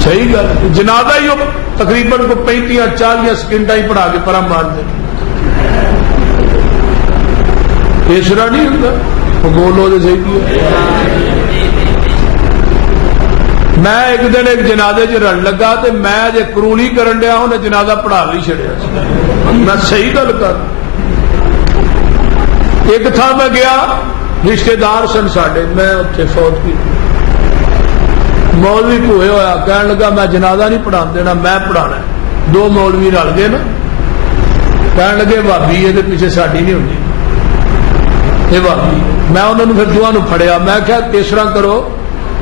صحیح گل جنازہ ہی تقریباً کو 35-40 سیکنڈ ہی پڑھا کے پرا مار دے تیسرا نہیں ہوتا بولو تو صحیح کیا میں ایک دن ایک جنازے چ رن لگا تو میں جے کرولی کرن دیا انہیں جنازہ پڑھا نہیں چڑیا میں صحیح گل کر ایک تھا میں گیا رشتے دار سن ساڈے میں اتنے فوت کی مولوی پوئے ہویا کہنے لگا میں جنازہ نہیں پڑھا دینا میں پڑھانا دو مولوی رل گئے نا کہنے لگے بھابی یہ پیچھے ساڈی نہیں ہوتی یہ بھابی میں انہوں نے پھر دعا نو پھڑیا میں کہا اس طرح کرو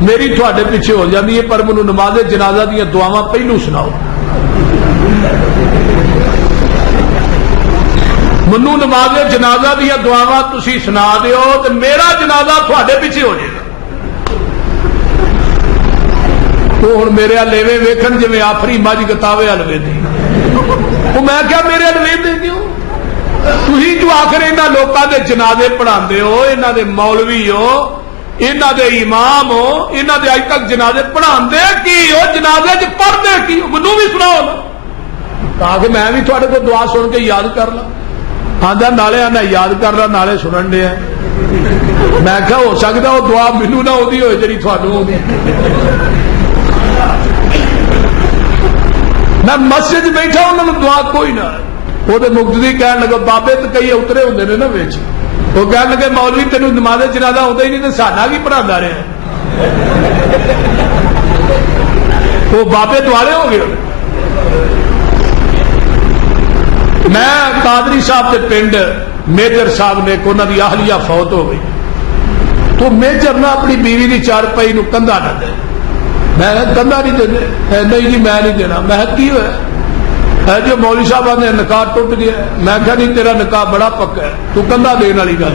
میری تھوڑے پیچھے ہو جاتی ہے پر مینوں نماز جنازہ دیا دعاواں پہلو سناؤ منو نماز جنازہ دیا دعاواں تسی سنا دیو تو میرا جنازہ تھوڑے پیچھے ہو جائے گا تو ہوں میرے لیوے ویکھن جی آفری مجھ گتاوے ہلوے دی وہ میں کیا میرے ہلوے دے کیوں تھی جو آخر انہوں لوگوں کے جنازے پڑھا ہو انہوں دے مولوی ہو انہوں دے امام ہو انہوں دے اج تک جنازے پڑھا کی ہو جنازے چ پڑھتے کی منو بھی سناؤ نا تاکہ میں بھی تھوڑے کو دعا سن کے یاد کر لا آدھا نالے آنا یاد کر لا نالے سنن دیا میں کہا ہو سکتا وہ دعا مینوں نہ ہوتی ہوئے جی تھانوں ہوگی. میں مسجد بیٹھا انہوں نے دعا کوئی نہ. وہ مقتدی کہنے لگا بابے تو کئی اترے ہوتے ہیں نا بچ. وہ کہنے لگے مولوی تینوں نماز جنازہ ہوتا ہی نہیں تو ساڈا کی پڑھا رہا. وہ بابے دوالے ہو گئے. میں قادری صاحب کے پنڈ میجر صاحب نے انہوں کی اہلیہ فوت ہو گئی تو میجر نہ اپنی بیوی کی چارپائی نو کندھا نہ دے. میں کندھا نہیں دے. نہیں جی میں نہیں دینا. میں کی ہوا جو مولوی صاحب نے نکاح ٹوٹ گیا. میں کہا نہیں تیرا نکاح بڑا پکا ہے تو کندھا دین والی گل.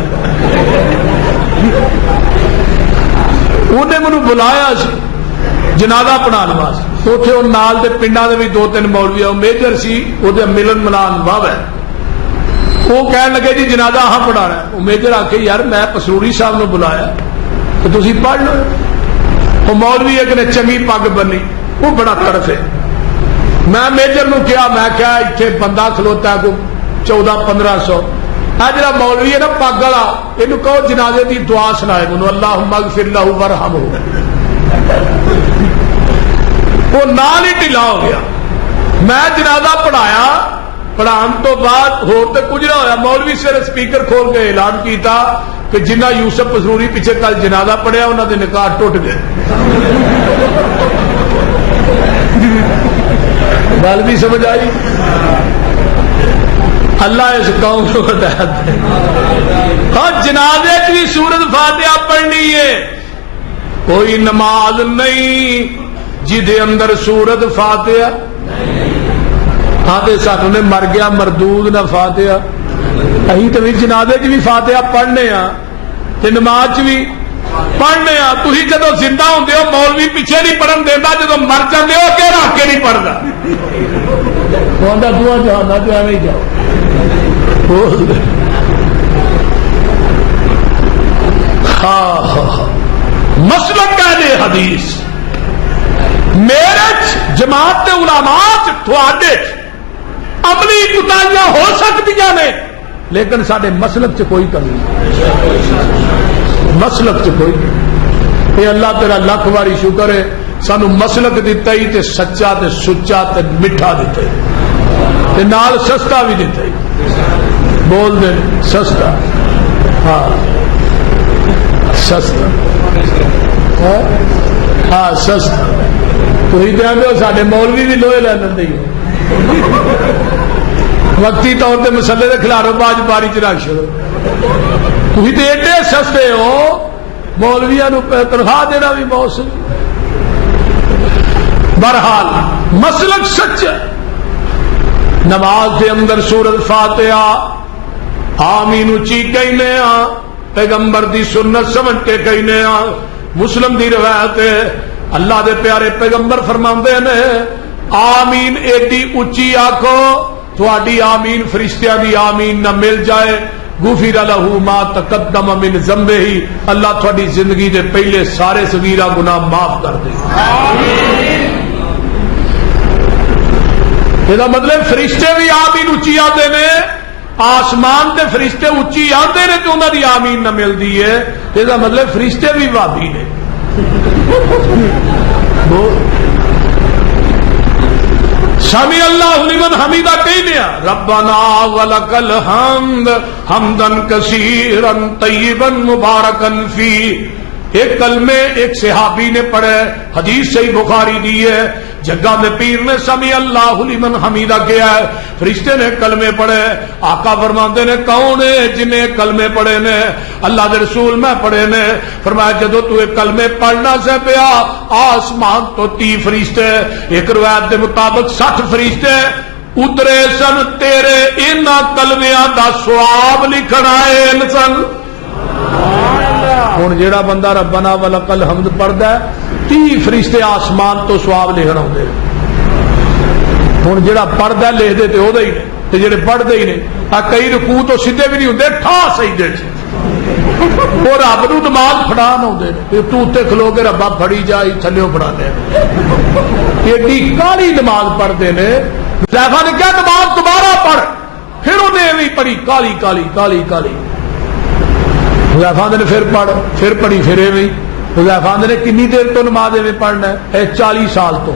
انہیں مینوں بلایا جنازہ پڑھان واسطے. اتنے وہ نال دے پنڈاں دے بھی 2-3 مولوی میجر سی وہ ملن ملان واہ ہے. وہ کہنے لگے جی جنازہ ہاں پڑھانا ہے. وہ میجر آ کے یار میں پسروری صاحب نے بلایا تو تسی پڑھ لو. وہ مولوی ایک نے چنگی پگ بنی وہ بڑا تڑفے. میں میجر نو کیا میں کیا اتنے بندہ کھلوتا ہے کوئی 1400-1500. جڑا مولوی ہے نا پگ والا یہ کہو جنازے کی دعا سنائے منو اللہم اغفر لہ ورحمہ. وہ نال ہی ڈھیلا ہو گیا. میں جنازہ پڑھایا. پڑھان تو بعد ہور تے کچھ نہ ہویا. مولوی سر سپیکر کھول کے اعلان کیتا کہ جنہ یوسف پسروری پیچھے کل جنازہ پڑھیا انہوں نے نکاح ٹوٹ گئے. گل بھی سمجھ آئی. اللہ اس قوم کو ہدایت دے. ہاں جنازے کی بھی سورت فاتحہ پڑھنی ہے. کوئی نماز نہیں جدے اندر سورت فاتحہ. ہاں تو سانو نے مر گیا مردود نہ فاتحہ. اہی تو جنازے چ بھی فاتحہ پڑھنے ہاں تے نماز بھی پڑھنے ہاں. تھی جدو زندہ ہوندے ہو مولوی پیچھے نہیں پڑھن دینا. جدو مر جاندے ہو کہ رکھ کے نہیں پڑھتا. دعا جانا تو ایویں ہی جاؤ. مسلک اہل حدیث میرے جماعت علماء تھوڑے عملی کوتاہیاں ہو سکتی نے لیکن سارے مسلک چ کوئی کمی نہیں. مسلک چ کوئی نہیں. یہ اللہ تیرا لکھ واری شکر ہے سانو مسلک دیتا ہی تے سچا تے سچا تے میٹھا دیتا ہی تے نال سستا بھی دیتا ہی. بول دے سستا. ہاں سستا. ہاں سستا. تھی تو سارے مولوی بھی لوہے لے لیں. وقتی طور پہ مسلے کے کھلارو باج باری چ رکھ چڑو. تھی تو ایڈے سستے ہو مولویا نو تنخواہ دینا بھی بہت سی. بہرحال مسلک سچ. نماز کے اندر سورت فاتحہ آمین اچھی کہنے ہاں. پیغمبر دی سنت سمجھ کے کہنے ہاں. مسلم دی روایت ہے اللہ دے پیارے پیغمبر فرماندے نے آمین ایڈی اچھی آکھو تھوڑی آمین فرشتیاں دی آمین نہ مل جائے غفر لہ ما تقدم من ذنبہ. اللہ تھوڑی زندگی دے پہلے سارے صغیرہ گناہ معاف کر دے. یہ مطلب فرشتے بھی آمین اچھی آتے نے. آسمان تے فرشتے اچھی آتے نے تو انہوں دی آمین نہ ملتی ہے. یہ مطلب فرشتے بھی وابی نے. سمی اللہ لمن حمیدہ کہنے ربنا ولک الحمد حمدا کثیرا طیبا مبارکا فی. ایک کلمے ایک صحابی نے پڑھے حدیث صحیح بخاری دی ہے. جگہ میں پیر نے سمی اللہ لمن حمیدہ کیا ہے. فرشتے نے کلمے پڑھے. آقا فرماندے نے کون ہے جنہیں کلمے پڑھے نے. اللہ دے رسول میں پڑھے نے. فرمایا جدو تو ایک کلمے پڑھنا سے پیا آسمان تو 30 فرشتے ایک روایت دے مطابق 60 فرشتے اترے سن تیرے ان کلمیاں دا ثواب لکھنا ہے انسان. ہوں جیڑا بندہ ربنا ولک الحمد پڑھتا ہے 30 فرشتے آسمان تو ثواب لکھنا ہوندے. ہوں جیڑا پڑھتا لکھتے تو وہ ہی نے تے جڑے پڑھتے ہی نے. کئی رکوع تو سیدھے بھی نہیں ہوندے ٹھا سجدے وہ رب نو نماز پڑھان آتے ہیں. تو اتنے کھلو کے ربا پڑھی جا تھلو پڑھانے ایڈی کالی نماز پڑھتے ہیں. زیفا نے کیا نماز دوبارہ پڑھ پھر انہیں بھی پڑھی کالی کالی کالی کالی. حذیفہ نے پھر پڑھی پھر ایویں حذیفہ نے کنی دیر تو نماز ایویں پڑھنا ہے 40 سال تو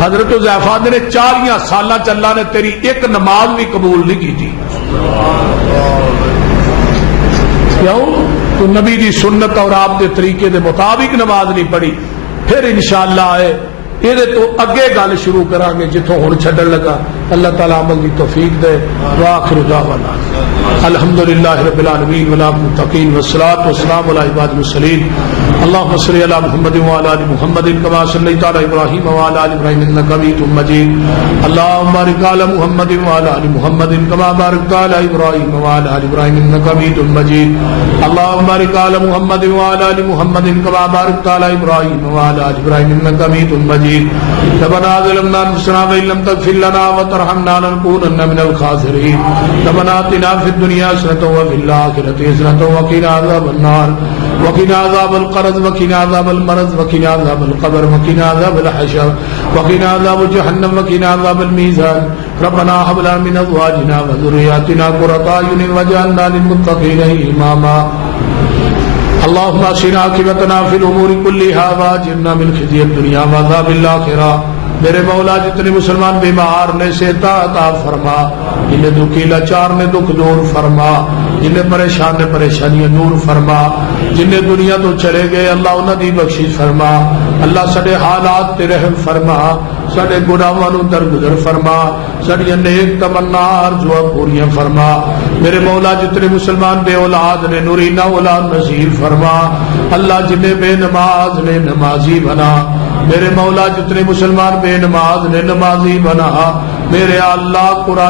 حضرت حذیفہ نے 40 سال اللہ نے تیری ایک نماز بھی قبول نہیں کی تھی کیوں تو نبی دی سنت اور آپ کے طریقے دے مطابق نماز نہیں پڑھی پھر انشاءاللہ ہے یہ تو اگے گل شروع کریں گے جتوں ہوں چھڈن لگا اللہ تعالی عمل کی توفیق دے وآخر دعوانا الحمدللہ رب العالمین والمتقین والصلاة والسلام علی عباد المرسلین اللهم صل علی محمد وعلى ال محمد كما صليت على ابراہیم وعلى ال ابراہیم انك حمید مجید اللهم بارک علی محمد وعلى ال محمد كما بارکت علی ابراہیم وعلى ال ابراہیم انك حمید مجید اللهم بارک علی محمد وعلى ال محمد كما بارکت علی ابراہیم وعلى ال ابراہیم انك حمید مجید ربنا ظلمنا انفسنا وان لم تغفر لنا وترحمنا لنكونن من الخاسرين ربنا آتنا في الدنيا حسنة وفي الآخرة حسنة وقنا عذاب النار وقنا عذاب القرد وقنا عذاب المرض وقنا عذاب القبر وقنا عذاب الحشر وقنا عذاب جهنم وقنا عذاب الميزان ربنا هب لنا من ازواجنا وذرياتنا قرة اعين واجعلنا للمتقين اماما اللهم اصلح عاقبتنا في الامور كلها واجرنا من خزي الدنيا وعذاب الاخرة میرے مولا جتنے مسلمان بیمار نے صحت عطا فرما جنہیں دکھی لاچار نے دکھ دور فرما جنہیں پریشان نے پریشانیاں دور فرما جنہیں دنیا تو چلے گئے اللہ انہاں دی بخشش فرما اللہ سڈے حالات تے رحم فرما سڈے گناہاں نو درگزر فرما سڈی نیک تمنا آرزواں پوریاں فرما میرے مولا جتنے مسلمان بے اولاد نے نورینہ اولاد نصیب فرما اللہ جنہیں بے نماز نے نمازی بنا میرے مولا جتنے مسلمان بے نماز نے نمازی بنا میرے اللہ قرآن